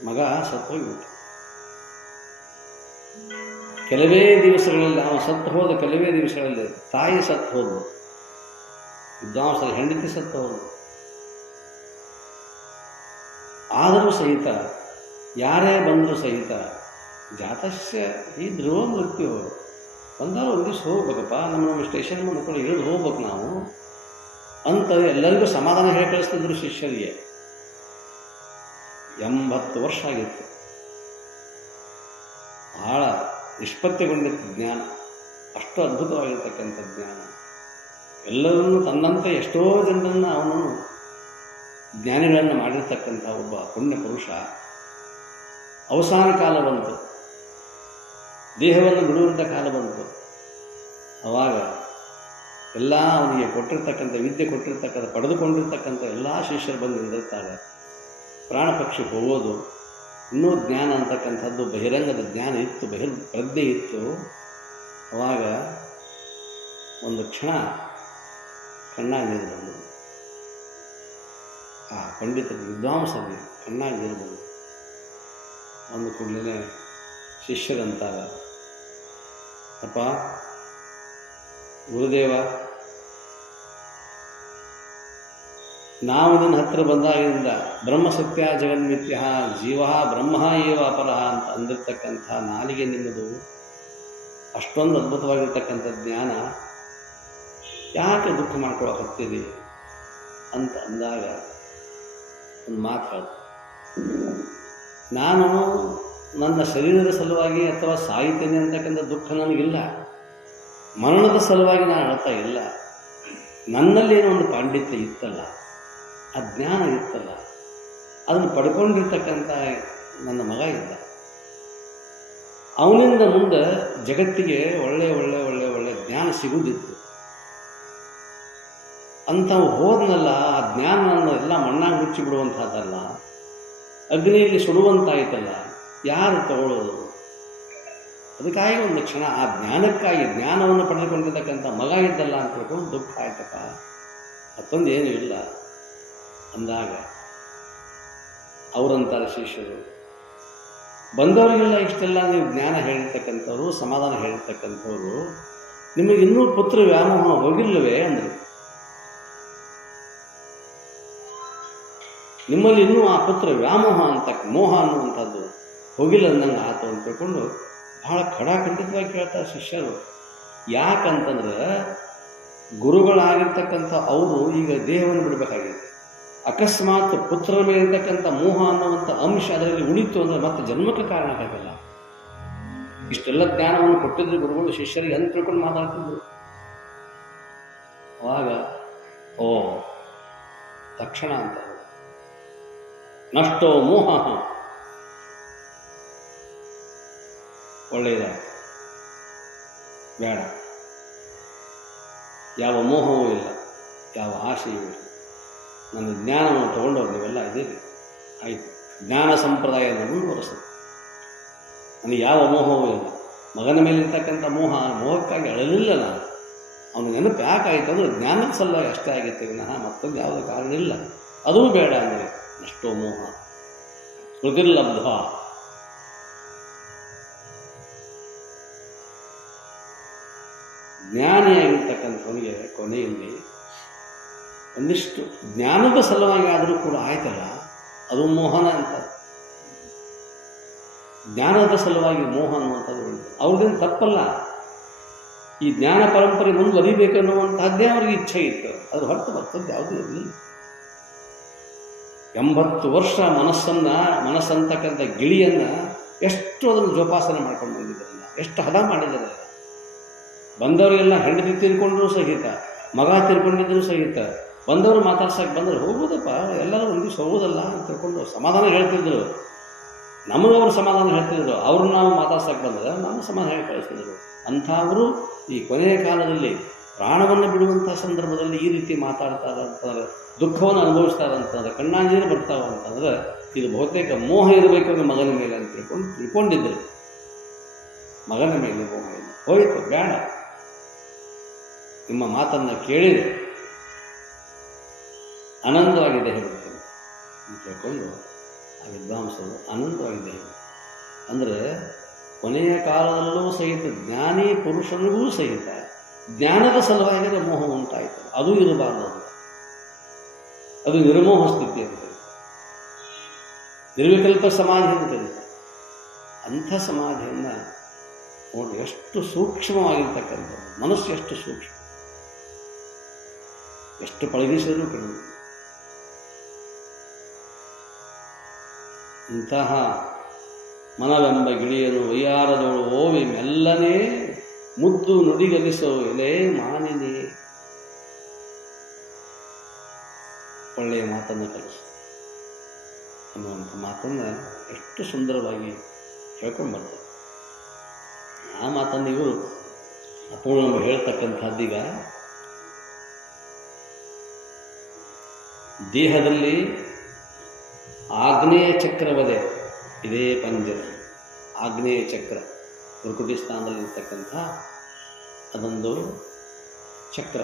ಮಗ ಸತ್ತೋಗ್ಬಿಟ್ಟ. ಕೆಲವೇ ದಿವಸಗಳಲ್ಲಿ, ಅವನು ಸತ್ತು ಹೋದ ಕೆಲವೇ ದಿವಸಗಳಲ್ಲಿ ತಾಯಿ ಸತ್ತು ಹೋದಳು, ವಿದ್ವಾಂಸರ ಹೆಂಡತಿ ಸತ್ತು ಹೋದಳು. ಆದರೂ ಸಹಿತ ಯಾರೇ ಬಂದರೂ ಸಹಿತ ಜಾತಸ್ಯ ಈ ಧ್ರುವ ಮೃತ್ಯು, ಬಂದಾಗ ಒಂದು ದಿವಸ ಹೋಗ್ಬೇಕಪ್ಪ, ನಮ್ಮ ಸ್ಟೇಷನ್ ಮುಂದೆ ಇಳಿದು ಹೋಗ್ಬೇಕು ನಾವು ಅಂತ ಎಲ್ಲರಿಗೂ ಸಮಾಧಾನ ಹೇಳಿ ಕಳಿಸ್ತಿದ್ರು ಶಿಷ್ಯರಿಗೆ. 80 ವರ್ಷ ಆಗಿತ್ತು. ಬಹಳ ನಿಷ್ಪತ್ತಿಗೊಂಡಿತ್ತು ಜ್ಞಾನ, ಅಷ್ಟು ಅದ್ಭುತವಾಗಿರ್ತಕ್ಕಂಥ ಜ್ಞಾನ. ಎಲ್ಲರನ್ನೂ ತನ್ನಂತೆ ಎಷ್ಟೋ ಜನರನ್ನು ಅವನು ಜ್ಞಾನಿಗಳನ್ನು ಮಾಡಿರ್ತಕ್ಕಂಥ ಒಬ್ಬ ಪುಣ್ಯ ಪುರುಷ. ಅವಸಾನ ಕಾಲ ಬಂತು, ದೇಹವನ್ನು ಬಿಡುವಂಥ ಕಾಲ ಬಂತು. ಆವಾಗ ಎಲ್ಲ ಅವನಿಗೆ ಕೊಟ್ಟಿರ್ತಕ್ಕಂಥ ವಿದ್ಯೆ ಕೊಟ್ಟಿರ್ತಕ್ಕಂಥ ಪಡೆದುಕೊಂಡಿರ್ತಕ್ಕಂಥ ಎಲ್ಲ ಶಿಷ್ಯರು ಬಂದು ನಿಂದಿರ್ತಾರೆ. ಪ್ರಾಣ ಪಕ್ಷಿ ಹೋಗೋದು, ಇನ್ನೂ ಜ್ಞಾನ ಅಂತಕ್ಕಂಥದ್ದು ಬಹಿರಂಗದ ಜ್ಞಾನ ಇತ್ತು, ಪ್ರಜ್ಞೆ ಇತ್ತು. ಆವಾಗ ಒಂದು ಕ್ಷಣ ಕಣ್ಣಾಗಿ ನೀರು ಬಂದು, ಆ ಪಂಡಿತರ ವಿದ್ವಾಂಸರಿಗೆ ಕಣ್ಣಾಗಿ ನೀರು ಬಂದು ಒಂದು ಕೂಡಲೇ ಶಿಷ್ಯರಂತಾಗ, ಅಪ್ಪ ಗುರುದೇವ, ನಾವು ನಿನ್ನ ಹತ್ತಿರ ಬಂದಾಗಿಂದ ಬ್ರಹ್ಮಸತ್ಯ ಜಗನ್ಮಿತ್ಯ ಜೀವ ಬ್ರಹ್ಮ ಏವ ಅಪರಃ ಅಂತ ಅಂದಿರ್ತಕ್ಕಂಥ ನಾಲಿಗೆ ನಿಮ್ಮದು ಅಷ್ಟೊಂದು ಅದ್ಭುತವಾಗಿರ್ತಕ್ಕಂಥ ಜ್ಞಾನ, ಯಾಕೆ ದುಃಖ ಮಾಡ್ಕೊಳಕತ್ತೀರಿ ಅಂತ ಅಂದಾಗ ಒಂದು ಮಾತು ಹೇಳ್ತು. ನಾನು ನನ್ನ ಶರೀರದ ಸಲುವಾಗಿ ಅಥವಾ ಸಾಯ್ತೇನೆ ಅಂತಕ್ಕಂಥ ದುಃಖ ನನಗಿಲ್ಲ, ಮರಣದ ಸಲುವಾಗಿ ನಾನು ಅಳ್ತಾ ಇಲ್ಲ. ನನ್ನಲ್ಲೇನೋ ಒಂದು ಪಾಂಡಿತ್ಯ ಇತ್ತಲ್ಲ, ಆ ಜ್ಞಾನ ಇತ್ತಲ್ಲ, ಅದನ್ನು ಪಡ್ಕೊಂಡಿರ್ತಕ್ಕಂಥ ನನ್ನ ಮಗ ಇದ್ದ. ಅವನಿಂದ ಮುಂದೆ ಜಗತ್ತಿಗೆ ಒಳ್ಳೆ ಒಳ್ಳೆ ಒಳ್ಳೆ ಒಳ್ಳೆ ಜ್ಞಾನ ಸಿಗುವುದಿತ್ತು. ಅಂಥವು ಹೋದ್ನಲ್ಲ, ಆ ಜ್ಞಾನವನ್ನು ಎಲ್ಲ ಮಣ್ಣಾಗಿ ಮುಚ್ಚಿ ಬಿಡುವಂಥದ್ದಲ್ಲ, ಅಗ್ನಿಯಲ್ಲಿ ಸುಡುವಂತಾಯ್ತಲ್ಲ, ಯಾರು ತಗೊಳ್ಳೋದು? ಅದಕ್ಕಾಗಿ ಒಂದು ಕ್ಷಣ ಆ ಜ್ಞಾನಕ್ಕಾಗಿ, ಜ್ಞಾನವನ್ನು ಪಡೆದುಕೊಂಡಿರ್ತಕ್ಕಂಥ ಮಗ ಇದ್ದಲ್ಲ ಅಂತ ತಿಳ್ಕೊಂಡು ದುಃಖ ಆಯ್ತಪ್ಪ, ಮತ್ತೊಂದು ಏನೂ ಇಲ್ಲ ಅಂದಾಗ ಅವರಂತಾರೆ ಶಿಷ್ಯರು, ಬಂದವರಿಗೆಲ್ಲ ಇಷ್ಟೆಲ್ಲ ನೀವು ಜ್ಞಾನ ಹೇಳಿರ್ತಕ್ಕಂಥವ್ರು, ಸಮಾಧಾನ ಹೇಳಿರ್ತಕ್ಕಂಥವ್ರು, ನಿಮಗೆ ಇನ್ನೂ ಪುತ್ರ ವ್ಯಾಮೋಹ ಹೋಗಿಲ್ಲವೇ ಅಂದರು. ನಿಮ್ಮಲ್ಲಿ ಇನ್ನೂ ಆ ಪುತ್ರ ವ್ಯಾಮೋಹ ಅಂತ ಮೋಹ ಅನ್ನುವಂಥದ್ದು ಹೋಗಿಲ್ಲ ಅಂದಂಗೆ ಆತು ಅಂತ ತಿಳ್ಕೊಂಡು ಬಹಳ ಖಡಾಖಂಡಿತವಾಗಿ ಕೇಳ್ತಾರೆ ಶಿಷ್ಯರು. ಯಾಕಂತಂದ್ರೆ ಗುರುಗಳಾಗಿರ್ತಕ್ಕಂಥ ಅವರು ಈಗ ದೇಹವನ್ನು ಬಿಡಬೇಕಾಗಿದೆ. ಅಕಸ್ಮಾತ್ ಪುತ್ರನ ಮೇಲೆ ಇರ್ತಕ್ಕಂಥ ಮೋಹ ಅನ್ನುವಂಥ ಅಂಶ ಅದರಲ್ಲಿ ಉಳಿತು ಅಂದರೆ ಮತ್ತೆ ಜನ್ಮಕ್ಕೆ ಕಾರಣ ಆಗಲ್ಲ. ಇಷ್ಟೆಲ್ಲ ಜ್ಞಾನವನ್ನು ಕೊಟ್ಟಿದ್ರು ಗುರುಗಳು ಶಿಷ್ಯರಿಗೆ ಅಂತ ತಿಳ್ಕೊಂಡು ಮಾತಾಡ್ತಿದ್ರು. ಅವಾಗ ಓ ತಕ್ಷಣ ಅಂತ ನಷ್ಟೋ ಮೋಹ, ಒಳ್ಳೆಯದಾಯ್ತು, ಬೇಡ, ಯಾವ ಮೋಹವೂ ಇಲ್ಲ, ಯಾವ ಆಶೆಯೂ ಇಲ್ಲ, ನನ್ನ ಜ್ಞಾನವನ್ನು ತಗೊಂಡವ್ರು ನೀವೆಲ್ಲ ಇದ್ದೀರಿ, ಆಯಿತು, ಜ್ಞಾನ ಸಂಪ್ರದಾಯವನ್ನು ಮುಂದುವರಿಸ್ತದೆ, ನನಗೆ ಯಾವ ಮೋಹವೂ ಇಲ್ಲ. ಮಗನ ಮೇಲಿರ್ತಕ್ಕಂಥ ಮೋಹಕ್ಕಾಗಿ ಅಳಲಿಲ್ಲ ನಾನು. ಅವನ ನೆನಪು ಯಾಕಾಯಿತು ಅಂದರೆ ಜ್ಞಾನದ ಸಲುವಾಗಿ ಅಷ್ಟೇ ಆಗಿತ್ತು ವಿನಃ ಮತ್ತೊಂದು ಯಾವುದೇ ಕಾರಣ ಇಲ್ಲ. ಅದೂ ಬೇಡ ಅಂದರೆ ನಷ್ಟೋ ಮೋಹ ಸ್ಮೃತಿರ್ಲಬ್ಧ. ಜ್ಞಾನಿಯಾಗಿರ್ತಕ್ಕಂಥವನಿಗೆ ಕೊನೆಯಲ್ಲಿ ಒಂದಿಷ್ಟು ಜ್ಞಾನದ ಸಲುವಾಗಿ ಆದರೂ ಕೂಡ ಆಯ್ತಲ್ಲ, ಅದು ಮೋಹನ ಅಂತ. ಜ್ಞಾನದ ಸಲುವಾಗಿ ಮೋಹ ಅನ್ನುವಂಥದ್ದು ಅವ್ರದ್ದೇನು ತಪ್ಪಲ್ಲ. ಈ ಜ್ಞಾನ ಪರಂಪರೆ ಮುಂದುವರಿಬೇಕನ್ನುವಂತಹದ್ದೇ ಅವ್ರಿಗೆ ಇಚ್ಛೆ ಇತ್ತು. ಅದು ಹೊರತು ಬರ್ತದ್ದು ಯಾವುದೂ ಇರಲಿಲ್ಲ. 80 ವರ್ಷ ಮನಸ್ಸಂತಕ್ಕಂಥ ಗಿಳಿಯನ್ನು ಎಷ್ಟು ಅದನ್ನು ಜೋಪಾಸನೆ ಮಾಡ್ಕೊಂಡು ಬಂದಿದ್ದಾರಲ್ಲ, ಎಷ್ಟು ಹದ ಮಾಡಿದಾರಲ್ಲ. ಬಂದವರಿಗೆಲ್ಲ ಹೆಂಡತಿ ತೀರ್ಕೊಂಡ್ರೂ ಸಹಿತ, ಮಗ ತೀರ್ಕೊಂಡಿದ್ರು ಸಹಿತ, ಬಂದವರು ಮಾತಾಡ್ಸಕ್ಕೆ ಬಂದರೆ ಹೋಗೋದಪ್ಪ, ಎಲ್ಲರೂ ಒಂದು ದಿವಸ ಹೋಗೋದಲ್ಲ ಅಂತ ತಿಳ್ಕೊಂಡು ಸಮಾಧಾನ ಹೇಳ್ತಿದ್ರು. ನಮಗವರು ಸಮಾಧಾನ ಹೇಳ್ತಿದ್ರು, ಅವ್ರನ್ನ ನಾವು ಮಾತಾಡ್ಸಕ್ಕೆ ಬಂದರೆ ನಾವು ಸಮಾಧಾನ ಹೇಳಿ ಕಳಿಸ್ತಿದ್ರು. ಅಂಥವರು ಈ ಕೊನೆಯ ಕಾಲದಲ್ಲಿ ಪ್ರಾಣವನ್ನು ಬಿಡುವಂಥ ಸಂದರ್ಭದಲ್ಲಿ ಈ ರೀತಿ ಮಾತಾಡ್ತಾರೆ ಅಂತಂದರೆ, ದುಃಖವನ್ನು ಅನುಭವಿಸ್ತಾರಂತಂದ್ರೆ, ಕಣ್ಣಾಂಜೀರು ಬರ್ತಾವ ಅಂತಂದ್ರೆ, ಇದು ಬಹುತೇಕ ಮೋಹ ಇರಬೇಕು ಮಗನ ಮೇಲೆ ಅಂತ ತಿಳ್ಕೊಂಡಿದ್ದರು. ಮಗನ ಮೇಲೆ ಮೋಹ ಇಲ್ಲ, ಹೋಯಿತು, ಬೇಡ, ನಿಮ್ಮ ಮಾತನ್ನು ಕೇಳಿದೆ, ಆನಂದವಾಗಿದೆ ಹೇಳ್ತೇನೆ ಅಂತ ತಿಳ್ಕೊಂಡು ಆ ವಿದ್ವಾಂಸರು ಆನಂದವಾಗಿದೆ ಹೇಳಿ. ಅಂದರೆ ಕೊನೆಯ ಕಾಲದಲ್ಲೂ ಸಹಿತ ಜ್ಞಾನಿ ಪುರುಷನಿಗೂ ಸಹಿತ ಜ್ಞಾನದ ಸಲುವಾಗಿ ಮೋಹ ಉಂಟಾಯಿತು. ಅದು ಇರಬಾರ್ದು, ಅದು ನಿರ್ಮೋಹ ಸ್ಥಿತಿ ಅಂತ ನಿರ್ವಿಕಲ್ಪ ಸಮಾಧಿ ಅಂತ ಕರೀತಾರೆ. ಅಂಥ ಸಮಾಧಿಯನ್ನು ನೋಡಿ, ಎಷ್ಟು ಸೂಕ್ಷ್ಮವಾಗಿರ್ತಕ್ಕಂಥ ಮನಸ್ಸು, ಎಷ್ಟು ಸೂಕ್ಷ್ಮ, ಎಷ್ಟು ಪಳಗಿಸಿದರೂ ಕಡಿಮೆ. ಇಂತಹ ಮನವೆಂಬ ಗಿಳಿಯನ್ನು ವಯ್ಯಾರದವಳು ಓವಿ ಮೆಲ್ಲನೇ ಮುದ್ದು ನುಡಿಗಲಿಸೋ ಎಲೆ ಮಾನಿನೇ. ಒಳ್ಳೆಯ ಮಾತನ್ನು ಕಲಿಸು ಅನ್ನುವಂಥ ಮಾತನ್ನು ಎಷ್ಟು ಸುಂದರವಾಗಿ ಹೇಳ್ಕೊಂಡು ಬರ್ತಾರೆ. ಆ ಮಾತನ್ನು ಇವರು ಅಪೂರ್ಣ ಹೇಳ್ತಕ್ಕಂಥದ್ದೀಗ ದೇಹದಲ್ಲಿ ಆಗ್ನೇಯ ಚಕ್ರವದೆ, ಇದೇ ಪಂಜರ, ಆಗ್ನೇಯ ಚಕ್ರ ಭೃಕುಟಿ ಸ್ಥಾನದಲ್ಲಿರ್ತಕ್ಕಂಥ ಅದೊಂದು ಚಕ್ರ.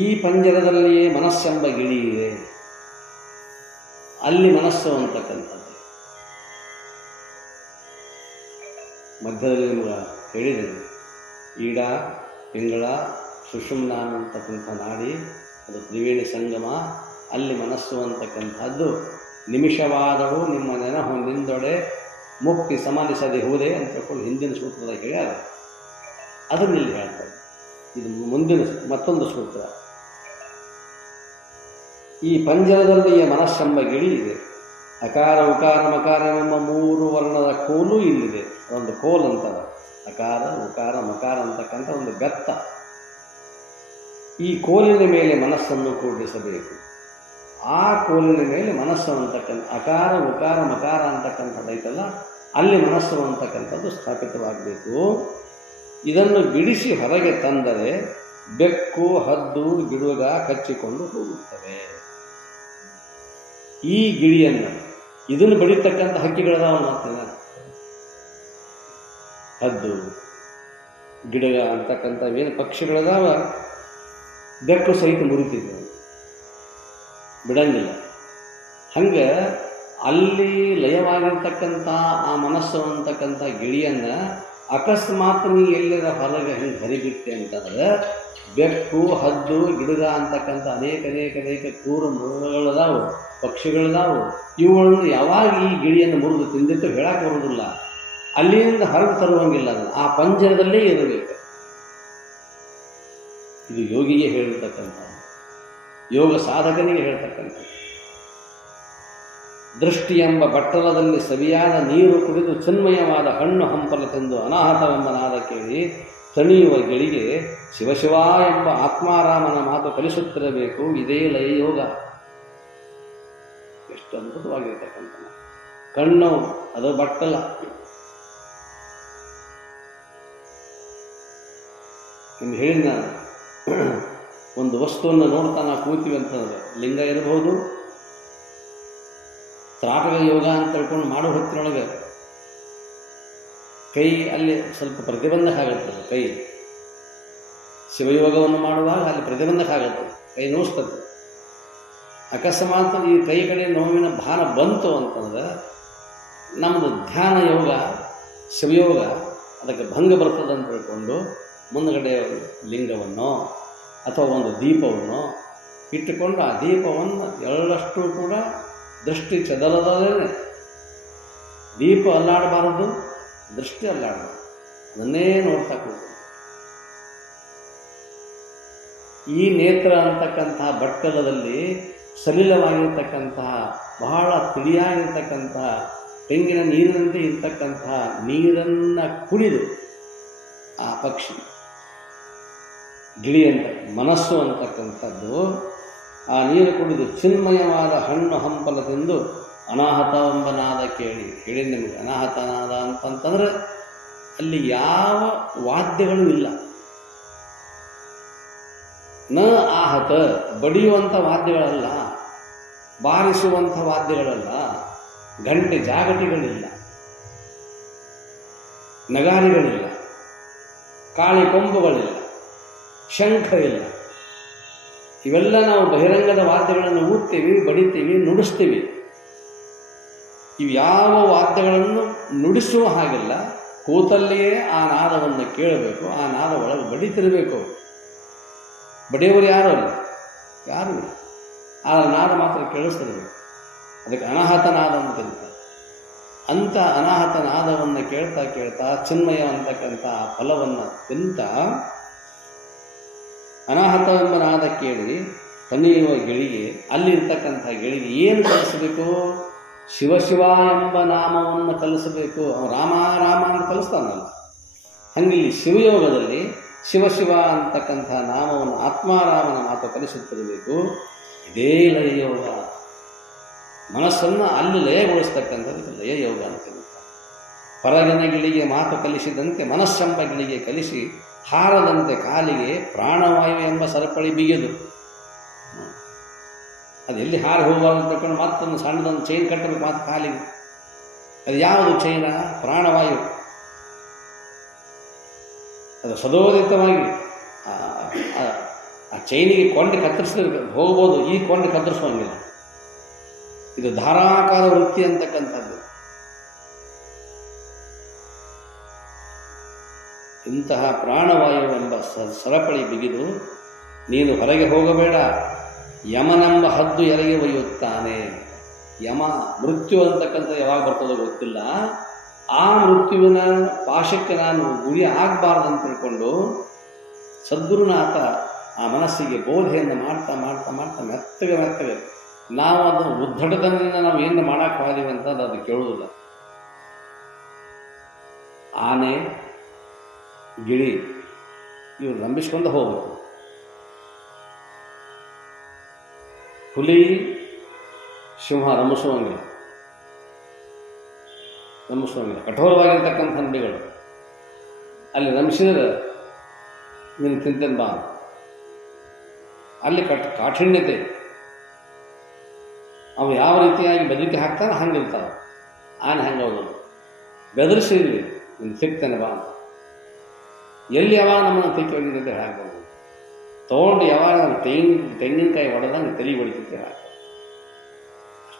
ಈ ಪಂಜರದಲ್ಲಿಯೇ ಮನಸ್ಸೆಂಬ ಗಿಳಿ ಇದೆ, ಅಲ್ಲಿ ಮನಸ್ಸು ಅಂತಕ್ಕಂಥದ್ದು. ಮಧ್ಯದಲ್ಲಿ ನಿಮ್ಗೆ ಹೇಳಿದರು, ಈಡ, ಪಿಂಗಳ, ಸುಷುಮ್ನ ಅಂತಕ್ಕಂಥ ನಾಡಿ, ಅದು ತ್ರಿವೇಣಿ ಸಂಗಮ, ಅಲ್ಲಿ ಮನಸ್ಸು ಅಂತಕ್ಕಂಥದ್ದು. ನಿಮಿಷವಾದರೂ ನಿಮ್ಮ ನೆನಹು ನಿಂದೊಡೆ ಮುಕ್ತಿ ಸಮನಿಸದೆ ಹೋದೆ ಅಂತ ತಿಳ್ಕೊಂಡು ಹಿಂದಿನ ಸೂತ್ರದಾಗ ಹೇಳ್ಯಾರ. ಅದನ್ನು ಇಲ್ಲಿ ಹೇಳ್ತಾರೆ. ಇದು ಮುಂದಿನ ಮತ್ತೊಂದು ಸೂತ್ರ. ಈ ಪಂಜರದಲ್ಲಿಯೇ ಮನಸ್ಸೆಂಬ ಗಿಳಿ ಇದೆ. ಅಕಾರ ಉಕಾರ ಮಕಾರವೆಂಬ 3 ವರ್ಣದ ಕೋಲು ಇಲ್ಲಿದೆ. ಒಂದು ಕೋಲ್ ಅಂತಾರೆ, ಅಕಾರ ಉಕಾರ ಮಕಾರ ಅಂತಕ್ಕಂಥ ಒಂದು ಬೆತ್ತ. ಈ ಕೋಲಿನ ಮೇಲೆ ಮನಸ್ಸನ್ನು ಕೂಡಿಸಬೇಕು. ಆ ಕೋಲಿನ ಮೇಲೆ ಮನಸ್ಸು ಅಂತಕ್ಕಂಥ ಅಕಾರ ಉಕಾರ ಮಕಾರ ಅಂತಕ್ಕಂಥದ್ದೈತಲ್ಲ, ಅಲ್ಲಿ ಮನಸ್ಸು ಅಂತಕ್ಕಂಥದ್ದು ಸ್ಥಾಪಿತವಾಗಬೇಕು. ಇದನ್ನು ಬಿಡಿಸಿ ಹೊರಗೆ ತಂದರೆ ಬೆಕ್ಕು, ಹದ್ದು, ಗಿಡುಗ ಕಚ್ಚಿಕೊಂಡು ಹೋಗುತ್ತವೆ. ಈ ಗಿಳಿಯನ್ನು, ಇದನ್ನು ಬಡಿತಕ್ಕಂಥ ಹಕ್ಕಿಗಳದಾವ ಮಾತಿನ, ಹದ್ದು, ಗಿಡಗ ಅಂತಕ್ಕಂಥ ಏನು ಪಕ್ಷಿಗಳದಾವ, ಬೆಕ್ಕು ಸಹಿತ ಮುರಿತಿದ್ವು. ಬಿಡಂಗಿಲ್ಲ. ಹಂಗೆ ಅಲ್ಲಿ ಲಯವಾಗಿರ್ತಕ್ಕಂಥ ಆ ಮನಸ್ಸು ಅಂತಕ್ಕಂಥ ಗಿಳಿಯನ್ನು ಅಕಸ್ಮಾತ್ ನೀ ಎಲ್ಲರ ಹೊರಗೆ ಹೆಂಗೆ ಹರಿಬಿಟ್ಟೆ ಅಂತಂದ್ರೆ ಬೆಕ್ಕು, ಹದ್ದು, ಗಿಡಗ ಅಂತಕ್ಕಂಥ ಅನೇಕ ಕ್ರೂರ ಮೃಗಗಳದಾವು, ಪಕ್ಷಿಗಳದಾವು. ಇವುಗಳನ್ನು ಯಾವಾಗ ಈ ಗಿಳಿಯನ್ನು ಮುರಿದು ತಿಂದಿತ್ತು ಹೇಳಕ್ಕೆ ಬರುವುದಿಲ್ಲ. ಅಲ್ಲಿಂದ ಹೊರಗೆ ತರುವಂಗಿಲ್ಲ. ಅದನ್ನು ಆ ಪಂಜರದಲ್ಲೇ ಇರಬೇಕು. ಇದು ಯೋಗಿಗೆ ಹೇಳಿರ್ತಕ್ಕಂಥ, ಯೋಗ ಸಾಧಕನಿಗೆ ಹೇಳ್ತಕ್ಕಂಥ. ದೃಷ್ಟಿ ಎಂಬ ಬಟ್ಟಲದಲ್ಲಿ ಸವಿಯಾದ ನೀರು ಕುಡಿದು ಚಿನ್ಮಯವಾದ ಹಣ್ಣು ಹಂಪಲ ತಿಂದು ಅನಾಹತವೆಂಬ ನಾದ ಕೇಳಿ ತಣಿಯುವ ಗಿಳಿಗೆ ಶಿವಶಿವ ಎಂಬ ಆತ್ಮಾರಾಮನ ಮಾತು ಕಲಿಸುತ್ತಿರಬೇಕು. ಇದೇ ಲಯ ಯೋಗ. ಎಷ್ಟು ಅದ್ಭುತವಾಗಿರ್ತಕ್ಕಂಥ ಕಣ್ಣು, ಅದು ಬಟ್ಟಲ. ನಿಮ್ಗೆ ಹೇಳಿದ ನಾನು, ಒಂದು ವಸ್ತುವನ್ನು ನೋಡ್ತಾ ನಾವು ಕೂತೀವಿ ಅಂತಂದ್ರೆ ಲಿಂಗ ಇರಬಹುದು. ತ್ರಾಟಕ ಯೋಗ ಅಂತ ತಿಳ್ಕೊಂಡು ಮಾಡೋ ಹೊತ್ತಿನೊಳಗೆ ಕೈ ಅಲ್ಲಿ ಸ್ವಲ್ಪ ಪ್ರತಿಬಂಧಕ ಆಗುತ್ತೆ. ಕೈ ಶಿವಯೋಗವನ್ನು ಮಾಡುವಾಗ ಅಲ್ಲಿ ಪ್ರತಿಬಂಧಕ ಆಗುತ್ತೆ, ಕೈ ನೋಯಿಸ್ತದೆ. ಅಕಸ್ಮಾತ್ ಈ ಕೈ ಕಡೆ ನೋವಿನ ಭಾನ ಬಂತು ಅಂತಂದ್ರೆ ನಮ್ಮದು ಧ್ಯಾನ ಯೋಗ, ಶಿವಯೋಗ ಅದಕ್ಕೆ ಭಂಗ ಬರ್ತದೆ ಅಂತ ತಿಳ್ಕೊಂಡು ಮುಂದುಗಡೆ ಲಿಂಗವನ್ನು ಅಥವಾ ಒಂದು ದೀಪವನ್ನು ಇಟ್ಟುಕೊಂಡು ಆ ದೀಪವನ್ನು ಎಳ್ಳಷ್ಟು ಕೂಡ ದೃಷ್ಟಿ ಚದಲದಲ್ಲೇ, ದೀಪ ಅಲ್ಲಾಡಬಾರದು, ದೃಷ್ಟಿ ಅಲ್ಲಾಡಬಾರದು, ಅದನ್ನೇ ನೋಡ್ತಾ ಕೂತು. ಈ ನೇತ್ರ ಅಂತಕ್ಕಂತಹ ಬಟ್ಟಲದಲ್ಲಿ ಸಲಿಲವಾಗಿರ್ತಕ್ಕಂತಹ ಬಹಳ ತಿಳಿಯಾಗಿರ್ತಕ್ಕಂತಹ ತೆಂಗಿನ ನೀರಿನಂತೆ ಇರ್ತಕ್ಕಂತಹ ನೀರನ್ನು ಕುಡಿದು ಆ ಪಕ್ಷಿ, ಗಿಳಿ ಅಂತ ಮನಸ್ಸು ಅಂತಕ್ಕಂಥದ್ದು ಆ ನೀರು ಕುಡಿದು ಚಿನ್ಮಯವಾದ ಹಣ್ಣು ಹಂಪಲ ತಿಂದು ಅನಾಹತವೆಂಬ ನಾದ ಕೇಳಿ. ಹೇಳಿ ನಿಮಗೆ, ಅನಾಹತನಾದ ಅಂತಂತಂದ್ರೆ ಅಲ್ಲಿ ಯಾವ ವಾದ್ಯಗಳು ಇಲ್ಲ. ನ ಆಹತ, ಬಡಿಯುವಂಥ ವಾದ್ಯಗಳಲ್ಲ, ಬಾರಿಸುವಂಥ ವಾದ್ಯಗಳಲ್ಲ, ಗಂಟೆ ಜಾಗಟಿಗಳಿಲ್ಲ, ನಗಾರಿಗಳಿಲ್ಲ, ಕಾಳಿ ಕೊಂಬುಗಳಿಲ್ಲ, ಶಂಖ ಇಲ್ಲ. ಇವೆಲ್ಲ ನಾವು ಬಹಿರಂಗದ ವಾದ್ಯಗಳನ್ನು ಊದ್ತೀವಿ, ಬಡಿತೀವಿ, ನುಡಿಸ್ತೀವಿ. ಇವ್ಯಾವ ವಾದ್ಯಗಳನ್ನು ನುಡಿಸುವ ಹಾಗಿಲ್ಲ. ಕೂತಲ್ಲಿಯೇ ಆ ನಾದವನ್ನು ಕೇಳಬೇಕು, ಆ ನಾದ ಒಳಗೆ ಬಡಿತಿರಬೇಕು. ಬಡಿಯೋರು ಯಾರು ಅಲ್ಲ, ಯಾರು ಇಲ್ಲ. ಆ ನಾದ ಮಾತ್ರ ಕೇಳಿಸ್ತಿರಬೇಕು. ಅದಕ್ಕೆ ಅನಾಹತ ನಾದ ಅಂತ ಕರೀತಾರೆ. ಅಂಥ ಅನಾಹತ ನಾದವನ್ನು ಕೇಳ್ತಾ ಕೇಳ್ತಾ ಚಿನ್ಮಯ ಅಂತಕ್ಕಂಥ ಫಲವನ್ನು ತಿಂತ ಅನಾಹತವೆಂಬ ನಾದ ಕೇಳಿ ತಣಿಯುವ ಗಿಳಿಗೆ, ಅಲ್ಲಿರ್ತಕ್ಕಂಥ ಗಿಳಿಗೆ ಏನು ಕಲಿಸಬೇಕು? ಶಿವಶಿವ ಎಂಬ ನಾಮವನ್ನು ಕಲಿಸಬೇಕು. ಅವನು ರಾಮ ರಾಮ ಅಂತ ಕಲಿಸ್ತಾನಲ್ಲ, ಹಂಗಿಲ್ಲಿ ಶಿವಯೋಗದಲ್ಲಿ ಶಿವಶಿವ ಅಂತಕ್ಕಂಥ ನಾಮವನ್ನು, ಆತ್ಮಾರಾಮನ ಮಾತು ಕಲಿಸುತ್ತಿರಬೇಕು. ಇದೇ ಲಯಯೋಗ. ಮನಸ್ಸನ್ನು ಅಲ್ಲಿ ಲಯಗೊಳಿಸ್ತಕ್ಕಂಥದ್ದು ಲಯಯೋಗ ಅಂತ ಕರೀತಾರೆ. ಹೊರಗಿನ ಗಿಳಿಗೆ ಮಾತು ಕಲಿಸಿದಂತೆ ಮನಸ್ಸೆಂಬ ಗಿಳಿಗೆ ಕಲಿಸಿ ಹಾರದಂತೆ ಕಾಲಿಗೆ ಪ್ರಾಣವಾಯು ಎಂಬ ಸರಪಳಿ ಬಿಗಿದು, ಅದು ಎಲ್ಲಿ ಹಾರಿ ಹೋಗಬಾರ್ದು ತಿಳ್ಕೊಂಡು ಮತ್ತೊಂದು ಸಣ್ಣದೊಂದು ಚೈನ್ ಕಟ್ಟಬೇಕು ಮಾತು ಕಾಲಿಗೆ. ಅದು ಯಾವುದು ಚೈನ? ಪ್ರಾಣವಾಯು. ಅದು ಸದೋದಿತವಾಗಿ ಆ ಚೈನಿಗೆ ಕೊಂಡು ಕತ್ತರಿಸಿದ್ರೆ ಹೋಗ್ಬೋದು, ಈ ಕೊಂಡು ಕತ್ತರಿಸುವಂಗಿಲ್ಲ. ಇದು ಧಾರಾಕಾರ ವೃತ್ತಿ ಅಂತಕ್ಕಂಥದ್ದು. ಇಂತಹ ಪ್ರಾಣವಾಯು ಎಂಬ ಸರಪಳಿ ಬಿಗಿದು ನೀನು ಹೊರಗೆ ಹೋಗಬೇಡ, ಯಮನೆಂಬ ಹದ್ದು ಎರೆಗೆ ಒಯ್ಯುತ್ತಾನೆ. ಯಮ, ಮೃತ್ಯು ಅಂತಕ್ಕಂಥ ಯಾವಾಗ ಬರ್ತದೋ ಗೊತ್ತಿಲ್ಲ. ಆ ಮೃತ್ಯುವಿನ ಪಾಶಕ್ಕೆ ನಾನು ಗುರಿ ಆಗಬಾರ್ದು ತಿಳ್ಕೊಂಡು ಸದ್ಗುರುನಾಥ ಆ ಮನಸ್ಸಿಗೆ ಬೋಧೆಯನ್ನು ಮಾಡ್ತಾ ಮಾಡ್ತಾ ಮಾಡ್ತಾ ಮೆತ್ತಗೆ ನಾವು ಅದನ್ನು ಉದ್ದಟತನದಿಂದ ನಾವು ಏನು ಮಾಡೋಕ್ಕೆ ಹೋದೀವಿ ಅಂತ ಅದು ಕೇಳುವುದಿಲ್ಲ. ಆನೆ, ಗಿಳಿ ಇವು ನಂಬಿಸ್ಕೊಂಡು ಹೋಗಬೇಕು. ಹುಲಿ, ಸಿಂಹ ರಮಿಸುವಂಗಿಲ್ಲ, ಕಠೋರವಾಗಿರ್ತಕ್ಕಂಥ ಹಂದಿಗಳು. ಅಲ್ಲಿ ರಮಿಸಿದ್ರೆ ನೀನು ತಿಂತೇನೆ ಬಾ, ಅಲ್ಲಿ ಕಾಠಿಣ್ಯತೆ. ಅವು ಯಾವ ರೀತಿಯಾಗಿ ಬೆದರಿಕೆ ಹಾಕ್ತಾನೆ ಹಂಗಿರ್ತಾವೆ. ಆನೆ ಹಂಗೆ ಹೋಗೋದು, ಬೆದರಿಸಿದ್ವಿ ನೀನು ಸಿಗ್ತೇನೆ ಬಾ ಅಂತ. ಎಲ್ಲಿ ಯಾವಾಗ ನಮ್ಮನ್ನು ತೆಕ್ಕಿ ಹೊಡಿತಿದ್ದೆ ಹಾಕ್ಬೋದು, ತೊಗೊಂಡು ಯಾವಾಗ ತೆಂಗಿನಕಾಯಿ ಹೊಡೆದಂಗೆ ತಲೆ ಹೊಡಿತಿದ್ದೆ ಹಾಕಿ.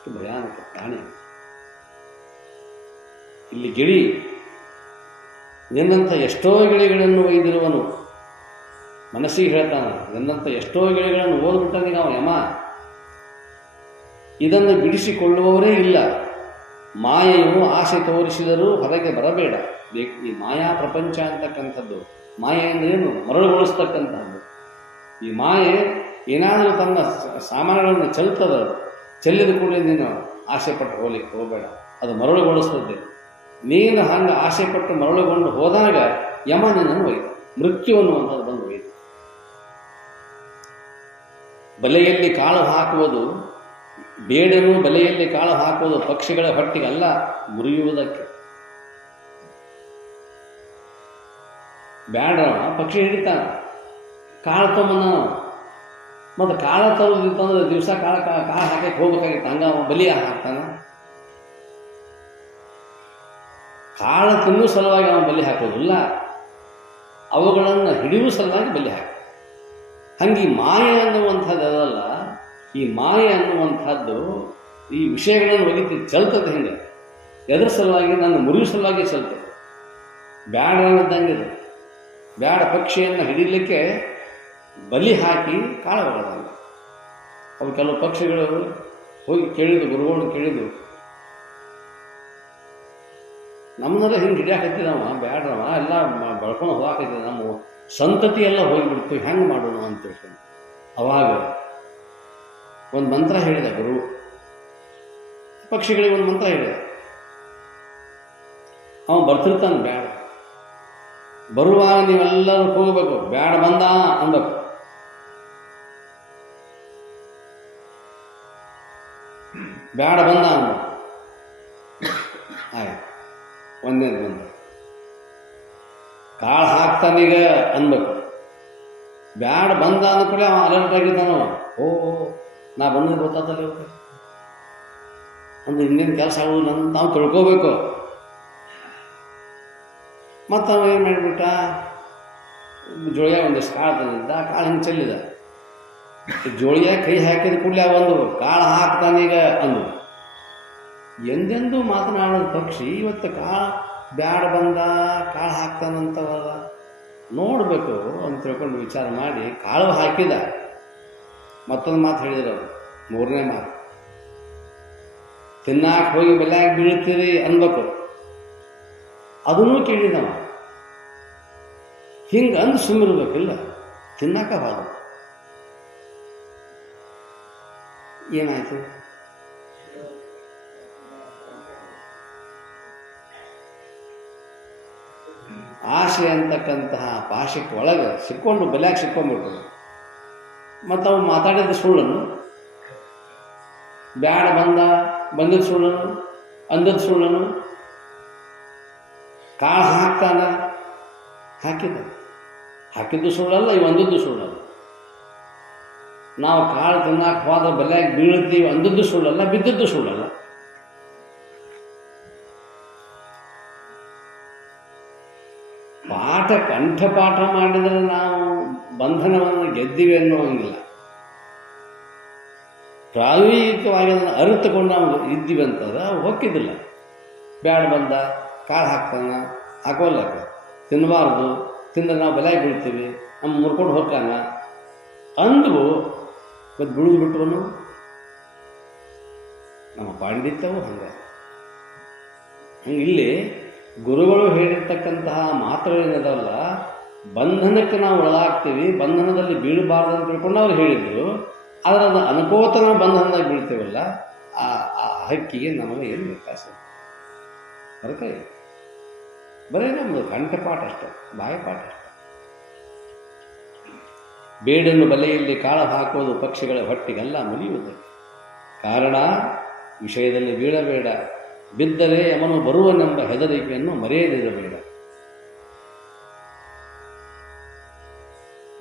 ಅಷ್ಟು ಭಯಾನಕ ಪ್ರಾಣಿ. ಇಲ್ಲಿ ಗಿಳಿ ನಿನ್ನಂಥ ಎಷ್ಟೋ ಗಿಳಿಗಳನ್ನು ಒಯ್ದಿರುವನು, ಮನಸ್ಸಿಗೆ ಹೇಳ್ತಾನೆ, ನಿನ್ನಂಥ ಎಷ್ಟೋ ಗಿಳಿಗಳನ್ನು ಓದ್ಬಿಟ್ಟನಿಗೆ ಅವ ಯಮ. ಇದನ್ನು ಬಿಡಿಸಿಕೊಳ್ಳುವವರೇ ಇಲ್ಲ. ಮಾಯೆಯು ಆಸೆ ತೋರಿಸಿದರೂ ಹೊರಗೆ ಬರಬೇಡ. ಈ ಮಾಯಾ ಪ್ರಪಂಚ ಅಂತಕ್ಕಂಥದ್ದು, ಮಾಯೆ ಅಂದ್ರೇನು? ಮರಳುಗೊಳಿಸ್ತಕ್ಕಂಥದ್ದು. ಈ ಮಾಯೆ ಏನಾದರೂ ತನ್ನ ಸಾಮಾನುಗಳನ್ನು ಚೆಲ್ಲಿದ ಕೂಡಲೇ ನೀನು ಆಸೆ ಪಟ್ಟು ಹೋಗ್ಲಿಕ್ಕೆ ಹೋಗಬೇಡ, ಅದು ಮರಳುಗೊಳಿಸ್ತದೆ. ನೀನು ಹಂಗೆ ಆಸೆ ಪಟ್ಟು ಮರಳುಗೊಂಡು ಹೋದಾಗ ಯಮ ನಿನ್ನನ್ನು ಒಯ್ದ, ಮೃತ್ಯು ಅನ್ನುವಂಥದ್ದು ಬಂದು ಒಯ್ದು. ಬಲೆಯಲ್ಲಿ ಕಾಳು ಹಾಕುವುದು, ಬೇಡನು ಬಲೆಯಲ್ಲಿ ಕಾಳು ಹಾಕುವುದು ಪಕ್ಷಿಗಳ ಹೊಟ್ಟಿಗಲ್ಲ, ಮುರಿಯುವುದಕ್ಕೆ. ಬ್ಯಾಡ ಪಕ್ಷಿ ಹಿಡಿತಾನೆ, ಕಾಳು ತೊಗೊಂಬಂದ. ಮತ್ತು ಕಾಳು ತರೋದಿತ್ತಂದ್ರೆ ದಿವಸ ಕಾಳು ಹಾಕಕ್ಕೆ ಹೋಗ್ಬೇಕಾಗಿತ್ತು, ಹಂಗ ಬಲಿ ಹಾಕ್ತಾನ. ಕಾಳು ತಿನ್ನೋ ಸಲುವಾಗಿ ಅವನು ಬಲಿ ಹಾಕೋದಿಲ್ಲ, ಅವುಗಳನ್ನು ಹಿಡಿಯುವ ಸಲುವಾಗಿ ಬಲಿ ಹಾಕ. ಹಂಗೆ ಈ ಮಾಯೆ ಅನ್ನುವಂಥದ್ದು ಅದಲ್ಲ, ಈ ಮಾಯೆ ಅನ್ನುವಂಥದ್ದು ಈ ವಿಷಯಗಳನ್ನು ಒಗಿತಿ ಚೆಲ್ತದೆ. ಹಿಂಗೆ ಎದ್ರ ಸಲುವಾಗಿ? ನನ್ನ ಮುರಿಯು ಸಲುವಾಗಿ ಚೆಲ್ತದೆ. ಬ್ಯಾಡ ಅನ್ನೋದಂಗಿದೆ. ಬ್ಯಾಡ ಪಕ್ಷಿಯನ್ನು ಹಿಡಿಲಿಕ್ಕೆ ಬಲಿ ಹಾಕಿ ಕಾಳು ಬರೋದಂಗ. ಅವು ಕೆಲವು ಪಕ್ಷಿಗಳು ಹೋಗಿ ಕೇಳಿದ್ದು, ಗುರುಗಳು ಕೇಳಿದ್ದು, ನಮ್ಮನ್ನೆಲ್ಲ ಹಿಂಗೆ ಹಿಡಿಯಾಕತ್ತಿದವ, ಬ್ಯಾಡ್ರವ ಎಲ್ಲ ಬಳ್ಕೊಂಡು ಹೋಗಾಕತ್ತಿದ, ನಮ್ಮ ಸಂತತಿ ಎಲ್ಲ ಹೋಗಿಬಿಡ್ತೀವಿ, ಹೆಂಗೆ ಮಾಡೋಣ ಅಂತ ತಿಳ್ಕೊಂಡು. ಅವಾಗ ಒಂದು ಮಂತ್ರ ಹೇಳಿದ ಗುರು, ಪಕ್ಷಿಗಳಿಗೆ ಒಂದು ಮಂತ್ರ ಹೇಳಿದ. ಅವ ಬರ್ತಿರ್ತಾನೆ, ಬ್ಯಾಡ ಬರುವಾಗ ನೀವೆಲ್ಲರೂ ಹೋಗ್ಬೇಕು, ಬ್ಯಾಡ ಬಂದ ಅನ್ಬೇಕು. ಬ್ಯಾಡ ಬಂದ ಅನ್ಬೇಕು. ಆಯ್ತು, ಒಂದೇದು ಬಂದ. ಕಾಳು ಹಾಕ್ತಾನೀಗ ಅನ್ಬೇಕು. ಬ್ಯಾಡ ಬಂದ ಅಂದ ಕೂಡ ಅವ ಅಲರ್ಟ್ ಆಗಿದ್ದಾನವ. ಓ ನಾ ಬಂದ ಗೊತ್ತಾತಲ್ಲ ಅಂದ್ರೆ ಇನ್ನೇನು ಕೆಲಸ ಆಗೋದಿಲ್ಲ ಅಂತ ನಾವು ತಿಳ್ಕೋಬೇಕು. ಮತ್ತು ಅವ ಏನು ಮಾಡಿಬಿಟ್ಟ, ಜೋಳಿಯ ಒಂದಿಷ್ಟು ಕಾಳು ತಂದಿದ್ದ, ಕಾಳು ಹಿಂಗೆ ಚೆಲ್ಲಿದ. ಜೋಳಿಯ ಕೈ ಹಾಕಿದ ಕೂಡಲೇ ಒಂದು ಕಾಳು ಹಾಕ್ತಾನೀಗ ಅಂದು. ಎಂದೆಂದೂ ಮಾತನಾಡೋದು ಪಕ್ಷಿ ಇವತ್ತು ಕಾಳು ಬ್ಯಾಡ ಬಂದ, ಕಾಳು ಹಾಕ್ತಾನಂತವಲ್ಲ, ನೋಡಬೇಕು ಅಂತ ತಿಳ್ಕೊಂಡು ವಿಚಾರ ಮಾಡಿ ಕಾಳು ಹಾಕಿದ. ಮತ್ತೊಂದು ಮಾತು ಹೇಳಿದ್ರು ಅವರು, ಮೂರನೇ ಮಾತು, ತಿನ್ನಾಕ ಹೋಗಿ ಬೆಲೆಯಾಗಿ ಬೀಳ್ತೀರಿ ಅನ್ಬೇಕು. ಅದನ್ನೂ ಕೇಳಿದವ. ಹಿಂಗೆ ಅಂದು ಸುಮ್ಮಿರ್ಬೇಕಿಲ್ಲ, ತಿನ್ನಾಕ ಬಾದ. ಏನಾಯ್ತು? ಆಸೆ ಅಂತಕ್ಕಂತಹ ಪಾಶಕ್ಕೆ ಒಳಗೆ ಸಿಕ್ಕೊಂಡು ಬೆಲೆಯಾಗಿ ಸಿಕ್ಕೊಂಡ್ಬಿಟ್ಟು, ಮತ್ತು ಅವನು ಮಾತಾಡಿದ ಸುಳ್ಳನ್ನು, ಬ್ಯಾಡ ಬಂದ ಬಂದಿದ್ದ ಸುಳ್ಳನು, ಅಂದದ್ದು ಸುಳ್ಳನು, ಕಾಳು ಹಾಕ್ತಾನ ಹಾಕಿದ್ದು ಸುಳ್ಳಲ್ಲ, ಇವು ಅಂದದ್ದು ಸುಳ್ಳಲ್ಲ. ನಾವು ಕಾಳು ತಿನ್ನಾಕ ಹೋದ ಬೆಲೆಯಾಗಿ ಬೀಳ್ತೀವಿ ಅಂದದ್ದು ಸುಳ್ಳಲ್ಲ, ಬಿದ್ದದ್ದು ಸುಳ್ಳಲ್ಲ. ಕಂಠಪಾಠ ಮಾಡಿದರೆ ನಾವು ಬಂಧನವನ್ನು ಗೆದ್ದಿವೆ ಅನ್ನುವಂಗಿಲ್ಲ. ಪ್ರಾಯೋಗಿಕವಾಗಿ ಅದನ್ನು ಅರಿತುಕೊಂಡು ನಾವು ಇದ್ದೀವಿ ಅಂತಂದ್ರೆ ಅವು ಹೊಕ್ಕಿದ್ದಿಲ್ಲ. ಬ್ಯಾಡ ಬಂದ, ಕಾಳು ಹಾಕ್ತಾನ, ಹಾಕೋಲ್ಲಕ, ತಿನ್ನಬಾರ್ದು, ತಿಂದ್ರೆ ನಾವು ಬೆಲೆ ಬೀಳ್ತೀವಿ, ನಮ್ಮ ಮುರ್ಕೊಂಡು ಹೋಗ್ತಾನ ಅಂದ್ರೂ ಮತ್ತು ಬಿಡುದು ಬಿಟ್ಟವನು. ನಮ್ಮ ಪಾಂಡಿತ್ಯವು ಹಂಗೆ ಇಲ್ಲಿ ಗುರುಗಳು ಹೇಳಿರ್ತಕ್ಕಂತಹ ಮಾತುಗಳೇನದಲ್ಲ, ಬಂಧನಕ್ಕೆ ನಾವು ಒಳಗಾಗ್ತೀವಿ, ಬಂಧನದಲ್ಲಿ ಬೀಳಬಾರ್ದು ಅಂತ ತಿಳ್ಕೊಂಡು ಅವ್ರು ಹೇಳಿದ್ರು. ಆದರೆ ಅದು ಅನುಕೋತ ನಾವು ಬಂಧನದಾಗ ಬೀಳ್ತೇವಲ್ಲ, ಆ ಹಕ್ಕಿಗೆ ನಮಗೆ ಏನು ವ್ಯತ್ಯಾಸ? ಅದಕ್ಕೆ ಬರೀ ನಮ್ಮದು ಕಂಠಪಾಠ ಅಷ್ಟೆ, ಬಾಯಪಾಠ ಅಷ್ಟೆ. ಬೇಡನ್ನು ಬಲೆಯಲ್ಲಿ ಕಾಳು ಹಾಕುವುದು ಪಕ್ಷಿಗಳ ಹೊಟ್ಟಿಗೆಲ್ಲ ಮುರಿಯುವುದಕ್ಕೆ. ಕಾರಣ ವಿಷಯದಲ್ಲಿ ಬೀಳಬೇಡ, ಬಿದ್ದರೆ ಯಮನು ಬರುವನೆಂಬ ಹೆದರಿಕೆಯನ್ನು ಮರೆಯದಿರಬೇಡ.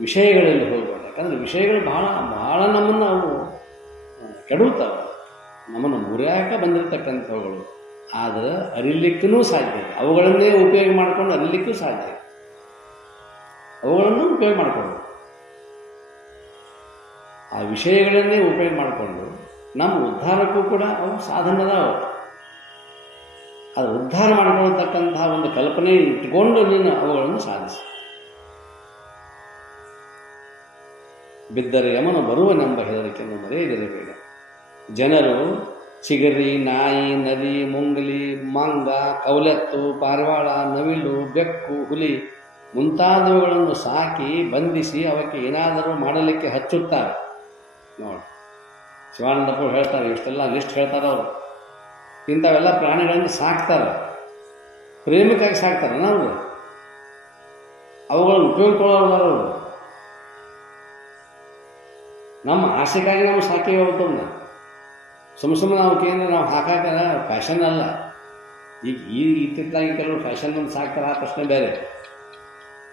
ವಿಷಯಗಳಲ್ಲಿ ಹೋಗಬೇಡ, ಯಾಕಂದರೆ ವಿಷಯಗಳು ಬಹಳ ಬಹಳ ನಮ್ಮನ್ನು ಅವು ಕೆಡುತ್ತಾವೆ, ನಮ್ಮನ್ನು ಮುರಿಯಾಕ ಬಂದಿರತಕ್ಕಂಥವುಗಳು. ಆದರೆ ಅರಿಲಿಕ್ಕೂ ಸಾಧ್ಯ ಇದೆ, ಅವುಗಳನ್ನೇ ಉಪಯೋಗ ಮಾಡಿಕೊಂಡು ಅರಿಲಿಕ್ಕೂ ಸಾಧ್ಯ ಇದೆ, ಅವುಗಳನ್ನು ಉಪಯೋಗ ಮಾಡಿಕೊಂಡು ಆ ವಿಷಯಗಳನ್ನೇ ಉಪಯೋಗ ಮಾಡಿಕೊಂಡು ನಮ್ಮ ಉದ್ಧಾರಕ್ಕೂ ಕೂಡ ಅವು ಸಾಧನ ಅದಾವೆ. ಅದು ಉದ್ಧಾರ ಮಾಡಿಕೊಳ್ತಕ್ಕಂತಹ ಒಂದು ಕಲ್ಪನೆ ಇಟ್ಟುಕೊಂಡು ನೀನು ಅವುಗಳನ್ನು ಸಾಧಿಸಿ. ಬಿದ್ದರೆ ಯಮನು ಬರುವನೆಂಬ ಹೆದರಿಕೆಯನ್ನು ಮರೆಯದಿರಬೇಡ. ಜನರು ಚಿಗರಿ, ನಾಯಿ, ನರಿ, ಮುಂಗಲಿ, ಮಂಗ, ಕೌಲೆತ್ತು, ಪಾರಿವಾಳ, ನವಿಲು, ಬೆಕ್ಕು, ಹುಲಿ ಮುಂತಾದವುಗಳನ್ನು ಸಾಕಿ ಬಂಧಿಸಿ ಅವಕ್ಕೆ ಏನಾದರೂ ಮಾಡಲಿಕ್ಕೆ ಹಚ್ಚುತ್ತಾರೆ. ನೋಡಿ, ಶಿವಾನಂದಪ್ಪರು ಹೇಳ್ತಾರೆ, ಇಷ್ಟೆಲ್ಲ ಲಿಸ್ಟ್ ಹೇಳ್ತಾರೆ ಅವರು. ಇಂಥವೆಲ್ಲ ಪ್ರಾಣಿಗಳನ್ನು ಸಾಕ್ತಾರೆ, ಪ್ರೇಮಕ್ಕಾಗಿ ಸಾಕ್ತಾರೆ. ನಾವು ಅವುಗಳನ್ನು ಉಪಯೋಗಿಕೊಳ್ಳೋರು ನಮ್ಮ ಆಸೆಗಾಗಿ ನಾವು ಸಾಕಿ ಹೋಗ್ತವನ್ನ. ಸುಮ್ಮನೆ ನಾವು ಕೇಂದ್ರ ನಾವು ಹಾಕಾಕ ಫ್ಯಾಷನ್ ಅಲ್ಲ. ಈಗ ಇತ್ತಿತ್ತಾಗಿ ಕೆಲವರು ಫ್ಯಾಷನ್ ಒಂದು ಸಾಕ್ತಾರೆ, ಆ ಪ್ರಶ್ನೆ ಬೇರೆ.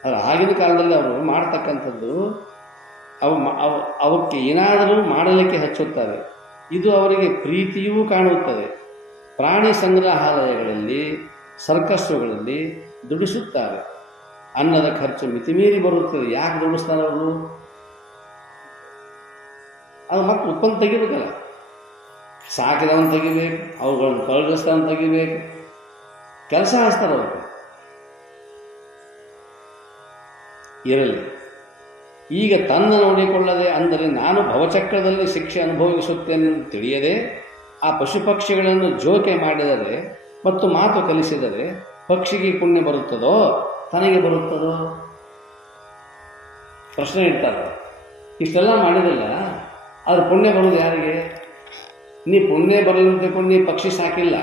ಅದು ಆಗಿನ ಕಾಲದಲ್ಲಿ ಅವರು ಮಾಡ್ತಕ್ಕಂಥದ್ದು ಅವಕ್ಕೆ ಏನಾದರೂ ಮಾಡಲಿಕ್ಕೆ ಹಚ್ಚುತ್ತಾರೆ. ಇದು ಅವರಿಗೆ ಪ್ರೀತಿಯೂ ಕಾಣುತ್ತದೆ. ಪ್ರಾಣಿ ಸಂಗ್ರಹಾಲಯಗಳಲ್ಲಿ, ಸರ್ಕಸ್ಸುಗಳಲ್ಲಿ ದುಡಿಸುತ್ತಾರೆ. ಅನ್ನದ ಖರ್ಚು ಮಿತಿಮೀರಿ ಬರುತ್ತದೆ. ಯಾಕೆ ದುಡಿಸ್ತಾರೆ ಅವರು? ಅದು ಮತ್ತೆ ಉತ್ಪನ್ನ ತೆಗಿಬೇಕಲ್ಲ. ಸಾಕಿದವನು ತೆಗಿಬೇಕು, ಅವುಗಳನ್ನು ತೊಲಗಿಸ್ದವನು ತೆಗಿಬೇಕು, ಕೆಲಸ ಹಚ್ತಾರೆ ಅವ್ರಿಗೆ. ಇರಲಿ, ಈಗ ತನ್ನ ನೋಡಿಕೊಳ್ಳದೆ, ಅಂದರೆ ನಾನು ಭವಚಕ್ರದಲ್ಲಿ ಶಿಕ್ಷೆ ಅನುಭವಿಸುತ್ತೇನೆಂದು ತಿಳಿಯದೆ ಆ ಪಶು ಪಕ್ಷಿಗಳನ್ನು ಜೋಕೆ ಮಾಡಿದರೆ ಮತ್ತು ಮಾತು ಕಲಿಸಿದರೆ ಪಕ್ಷಿಗೆ ಪುಣ್ಯ ಬರುತ್ತದೋ ತನಗೆ ಬರುತ್ತದೋ? ಪ್ರಶ್ನೆ ಇಡ್ತಾರೆ. ಇಷ್ಟೆಲ್ಲ ಮಾಡಿದಲ್ಲ, ಆದ್ರೆ ಪುಣ್ಯ ಬರೋದು ಯಾರಿಗೆ? ನೀ ಪುಣ್ಯ ಬರಲು ತಿಳ್ಕೊಂಡು ನೀ ಪಕ್ಷಿ ಸಾಕಿಲ್ಲ,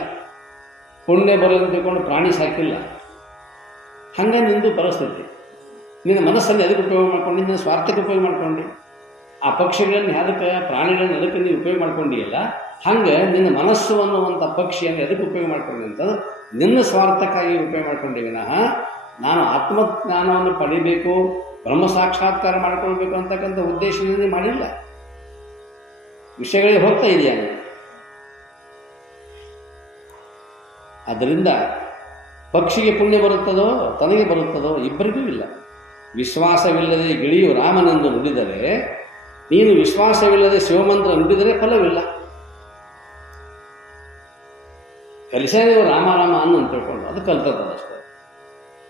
ಪುಣ್ಯ ಬರಲು ತಿಳ್ಕೊಂಡು ಪ್ರಾಣಿ ಸಾಕಿಲ್ಲ. ಹಂಗೆ ನಿಂದು ಪರಿಸ್ಥಿತಿ. ನಿನ್ನ ಮನಸ್ಸನ್ನು ಎದಕ್ಕೆ ಉಪಯೋಗ ಮಾಡ್ಕೊಂಡು, ನಿನ್ನ ಸ್ವಾರ್ಥಕ್ಕೆ ಉಪಯೋಗ ಮಾಡ್ಕೊಂಡು, ಆ ಪಕ್ಷಿಗಳನ್ನು ಅದಕ್ಕೆ, ಪ್ರಾಣಿಗಳನ್ನು ಅದಕ್ಕೆ ನೀವು ಉಪಯೋಗ ಮಾಡ್ಕೊಂಡಿಲ್ಲ. ಹಂಗೆ ನಿನ್ನ ಮನಸ್ಸು ಅನ್ನುವಂಥ ಪಕ್ಷಿಯನ್ನು ಎದಕ್ಕೆ ಉಪಯೋಗ ಮಾಡ್ಕೊಂಡಿ ಅಂತಂದ್ರೆ ನಿನ್ನ ಸ್ವಾರ್ಥಕ್ಕಾಗಿ ಉಪಯೋಗ ಮಾಡ್ಕೊಂಡಿ ವಿನಃ ನಾನು ಆತ್ಮಜ್ಞಾನವನ್ನು ಪಡಿಬೇಕು, ಬ್ರಹ್ಮ ಸಾಕ್ಷಾತ್ಕಾರ ಮಾಡಿಕೊಳ್ಬೇಕು ಅಂತಕ್ಕಂಥ ಉದ್ದೇಶದಿಂದ ಮಾಡಿಲ್ಲ. ವಿಷಯಗಳಿಗೆ ಹೋಗ್ತಾ ಇದೆಯಾ? ಆದ್ದರಿಂದ ಪಕ್ಷಿಗೆ ಪುಣ್ಯ ಬರುತ್ತದೋ ತನಗೆ ಬರುತ್ತದೋ ಇಬ್ಬರಿಗೂ ಇಲ್ಲ. ವಿಶ್ವಾಸವಿಲ್ಲದೆ ಗಿಳಿಯು ರಾಮನೆಂದು ನುಡಿದರೆ, ನೀನು ವಿಶ್ವಾಸವಿಲ್ಲದೆ ಶಿವಮಂತ್ರ ನುಡಿದರೆ ಫಲವಿಲ್ಲ. ಕಲಿಸೇವು ರಾಮ ರಾಮ ಅನ್ನು ಅಂತ ತಿಳ್ಕೊಂಡು ಅದು ಕಲ್ತದಷ್ಟೇ.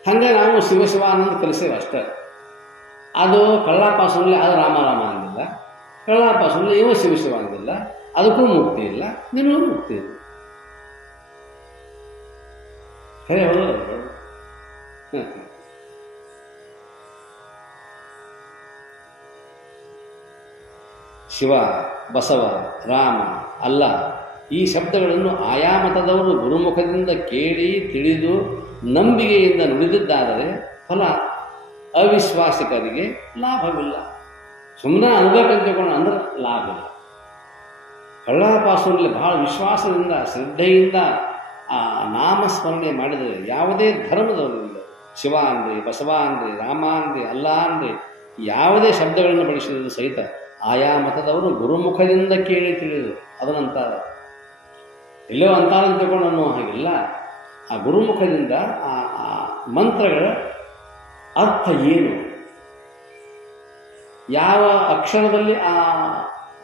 ಹಂಗೆ ನಾವು ಶಿವ ಶಿವ ಅನ್ನೋದು ಕಲಿಸೇವೆ ಅಷ್ಟೇ. ಅದು ಕಳ್ಳಾಪಾಸನಲ್ಲಿ ಅದು ರಾಮ ರಾಮ ಅಂದಿಲ್ಲ, ಕಳ್ಳಾಪಾಸನಲ್ಲಿ ಇವ ಶಿವ ಶಿವ ಅಂದಿಲ್ಲ. ಅದಕ್ಕೂ ಮುಕ್ತಿ ಇಲ್ಲ, ನಿನಗೂ ಮುಕ್ತಿ ಇಲ್ಲ. ಸರಿ, ಹೌದು. ಶಿವ, ಬಸವ, ರಾಮ, ಅಲ್ಲ ಈ ಶಬ್ದಗಳನ್ನು ಆಯಾ ಮತದವರು ಗುರುಮುಖದಿಂದ ಕೇಳಿ ತಿಳಿದು ನಂಬಿಕೆಯಿಂದ ನುಡಿದಿದ್ದಾದರೆ ಫಲ ಅವಿಶ್ವಾಸಿಕರಿಗೆ ಲಾಭವಿಲ್ಲ. ಸುಮ್ಮನೆ ಅನ್ಬೇಕಂತ ತಿಳ್ಕೊಂಡು ಅಂದ್ರೆ ಲಾಭ ಇಲ್ಲ. ಕಳ್ಳಾಪಾಸನಲ್ಲಿ ಬಹಳ ವಿಶ್ವಾಸದಿಂದ ಶ್ರದ್ಧೆಯಿಂದ ಆ ನಾಮಸ್ಮರಣೆ ಮಾಡಿದರೆ ಯಾವುದೇ ಧರ್ಮದವರಿಂದ, ಶಿವ ಅಂದ್ರಿ, ಬಸವ ಅಂದ್ರಿ, ರಾಮ ಅಂದ್ರಿ, ಅಲ್ಲ ಅಂದ್ರಿ, ಯಾವುದೇ ಶಬ್ದಗಳನ್ನು ಬಳಸಿದ್ರು ಸಹಿತ ಆಯಾ ಮತದವರು ಗುರುಮುಖದಿಂದ ಕೇಳಿ ತಿಳಿದು ಅದನ್ನಂತಾರ. ಎಲ್ಲೋ ಅಂತಾರಂತ ತಿಳ್ಕೊಂಡು ಅನ್ನೋ ಹಾಗಿಲ್ಲ. ಆ ಗುರುಮುಖದಿಂದ ಆ ಮಂತ್ರಗಳ ಅರ್ಥ ಏನು, ಯಾವ ಅಕ್ಷರದಲ್ಲಿ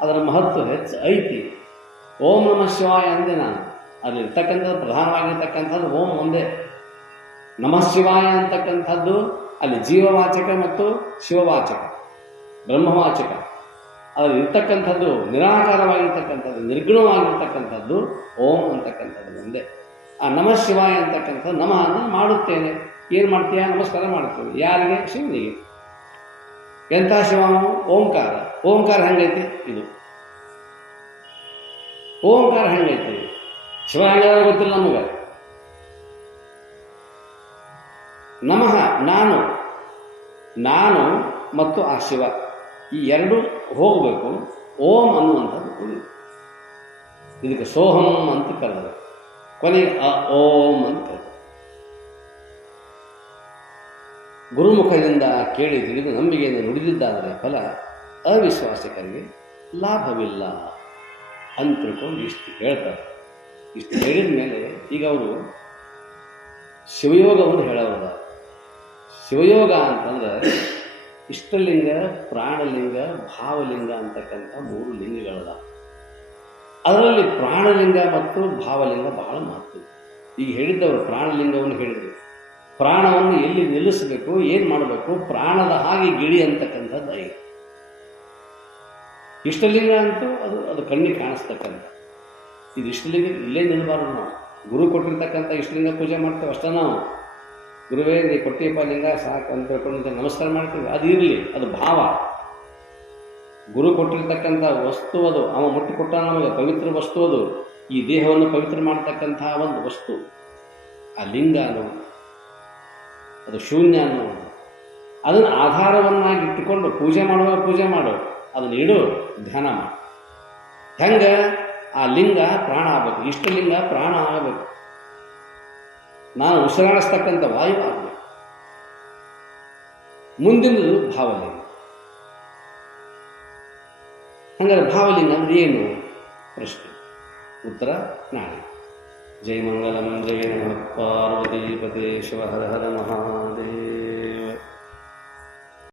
ಅದರ ಮಹತ್ವ ಹೆಚ್ಚು ಐತಿ. ಓಂ ನಮಃ ಶಿವಾಯ ಅಂದೆ ನಾನು. ಅಲ್ಲಿರ್ತಕ್ಕಂಥದ್ದು ಪ್ರಧಾನವಾಗಿರ್ತಕ್ಕಂಥದ್ದು ಓಂ ಒಂದೇ. ನಮಃ ಶಿವಾಯ ಅಂತಕ್ಕಂಥದ್ದು ಅಲ್ಲಿ ಜೀವವಾಚಕ ಮತ್ತು ಶಿವವಾಚಕ, ಬ್ರಹ್ಮವಾಚಕ. ಅದರಲ್ಲಿ ಇರ್ತಕ್ಕಂಥದ್ದು ನಿರಾಕಾರವಾಗಿರ್ತಕ್ಕಂಥದ್ದು, ನಿರ್ಗುಣವಾಗಿರ್ತಕ್ಕಂಥದ್ದು ಓಂ ಅಂತಕ್ಕಂಥದ್ದು ಒಂದೇ. ಆ ನಮಃ ಶಿವಾಯ ಅಂತಕ್ಕಂಥದ್ದು ನಮಃ ಅಂದರೆ ಮಾಡುತ್ತೇನೆ. ಏನು ಮಾಡ್ತೀಯಾ? ನಮಸ್ಕಾರ ಮಾಡ್ತೀವಿ. ಯಾರಿಗೆ? ಶಿವನಿಗೆ. ಎಂಥ ಶಿವ? ಓಂಕಾರ. ಓಂಕಾರ ಹೆಂಗೈತಿ? ಇದು ಓಂಕಾರ ಹೆಂಗೈತಿ? ಶಿವ ಹೆಂಗಾದ್ರೆ ಗೊತ್ತಿಲ್ಲ ನಮಗೆ. ನಮಃ ನಾನು, ನಾನು ಮತ್ತು ಆ ಶಿವ ಈ ಎರಡು ಹೋಗಬೇಕು. ಓಂ ಅನ್ನುವಂಥದ್ದು ಇದಕ್ಕೆ ಸೋಹಂ ಅಂತ ಕರೆದರು. ಕೊನೆಗೆ ಓಂ ಅಂತ ಕರೆದರು. ಗುರುಮುಖದಿಂದ ಕೇಳಿ ತಿಳಿದು ನಂಬಿಕೆಯಿಂದ ನುಡಿದಿದ್ದಾದರೆ ಫಲ ಅವಿಶ್ವಾಸಿಕರಿಗೆ ಲಾಭವಿಲ್ಲ ಅಂತ ತಿಳ್ಕೊಂಡು ಇಷ್ಟು ಹೇಳ್ತಾರೆ. ಇಷ್ಟು ಹೇಳಿದ ಮೇಲೆ ಈಗ ಅವರು ಶಿವಯೋಗವನ್ನು ಹೇಳೋದ. ಶಿವಯೋಗ ಅಂತಂದ್ರೆ ಇಷ್ಟಲಿಂಗ, ಪ್ರಾಣಲಿಂಗ, ಭಾವಲಿಂಗ ಅಂತಕ್ಕಂಥ 3 ಲಿಂಗಗಳದ. ಅದರಲ್ಲಿ ಪ್ರಾಣಲಿಂಗ ಮತ್ತು ಭಾವಲಿಂಗ ಬಹಳ ಮಹತ್ವ. ಈಗ ಹೇಳಿದ್ದವರು ಪ್ರಾಣಲಿಂಗವನ್ನು ಹೇಳಿದರು. ಪ್ರಾಣವನ್ನು ಎಲ್ಲಿ ನಿಲ್ಲಿಸಬೇಕು, ಏನು ಮಾಡಬೇಕು, ಪ್ರಾಣದ ಹಾಗೆ ಗಿಳಿ ಅಂತಕ್ಕಂಥದ್ದು ಐದು. ಇಷ್ಟಲಿಂಗ ಅಂತೂ ಅದು ಕಣ್ಣಿಗೆ ಕಾಣಿಸ್ತಕ್ಕಂಥ. ಇದು ಇಷ್ಟಲಿಂಗ ಇಲ್ಲೇ ನಿಲ್ಲಬಾರ್ದು. ನಾವು ಗುರು ಕೊಟ್ಟಿರ್ತಕ್ಕಂಥ ಇಷ್ಟಲಿಂಗ ಪೂಜೆ ಮಾಡ್ತೇವೆ ಅಷ್ಟೇ. ನಾವು ಗುರುವೇ ನೀ ಕೊಟ್ಟಿಯಪ್ಪ ಲಿಂಗ ಸಾಕು ಅಂತ ಹೇಳ್ಕೊಂಡು ನಮಸ್ಕಾರ ಮಾಡ್ತೀವಿ. ಅದು ಇರಲಿ, ಅದು ಭಾವ. ಗುರು ಕೊಟ್ಟಿರ್ತಕ್ಕಂಥ ವಸ್ತು ಅದು, ಅವ ಮುಟ್ಟಿಕೊಟ್ಟ ನಮಗೆ ಪವಿತ್ರ ವಸ್ತು ಅದು. ಈ ದೇಹವನ್ನು ಪವಿತ್ರ ಮಾಡ್ತಕ್ಕಂಥ ಒಂದು ವಸ್ತು ಆ ಲಿಂಗ ಅನ್ನೋದು. ಅದು ಶೂನ್ಯ ಅನ್ನೋದು. ಅದನ್ನು ಆಧಾರವನ್ನಾಗಿ ಇಟ್ಟುಕೊಂಡು ಪೂಜೆ ಮಾಡುವಾಗ ಪೂಜೆ ಮಾಡು, ಅದನ್ನು ಇಡು, ಧ್ಯಾನ ಮಾಡು. ಹೆಂಗೆ ಆ ಲಿಂಗ ಪ್ರಾಣ ಆಗಬೇಕು, ಇಷ್ಟಲಿಂಗ ಪ್ರಾಣ ಆಗಬೇಕು. ನಾನು ಉಸಿರಾಡಿಸ್ತಕ್ಕಂಥ ವಾಯು ಆಗಬೇಕು. ಮುಂದಿನದು ಭಾವಲಿಂಗ. ಹಂಗಾರೆ ಭಾವಲಿಂಗ ಅಂದ್ರೆ ಏನು ಪ್ರಶ್ನೆ, ಉತ್ತರ ನಾಳೆ. ಜೈ ಮಂಗಲಂ ಜೈ ನಮಃ ಪಾರ್ವತೀಪತೆ ಶಿವ ಹರ ಹರ ಮಹಾದೇವ.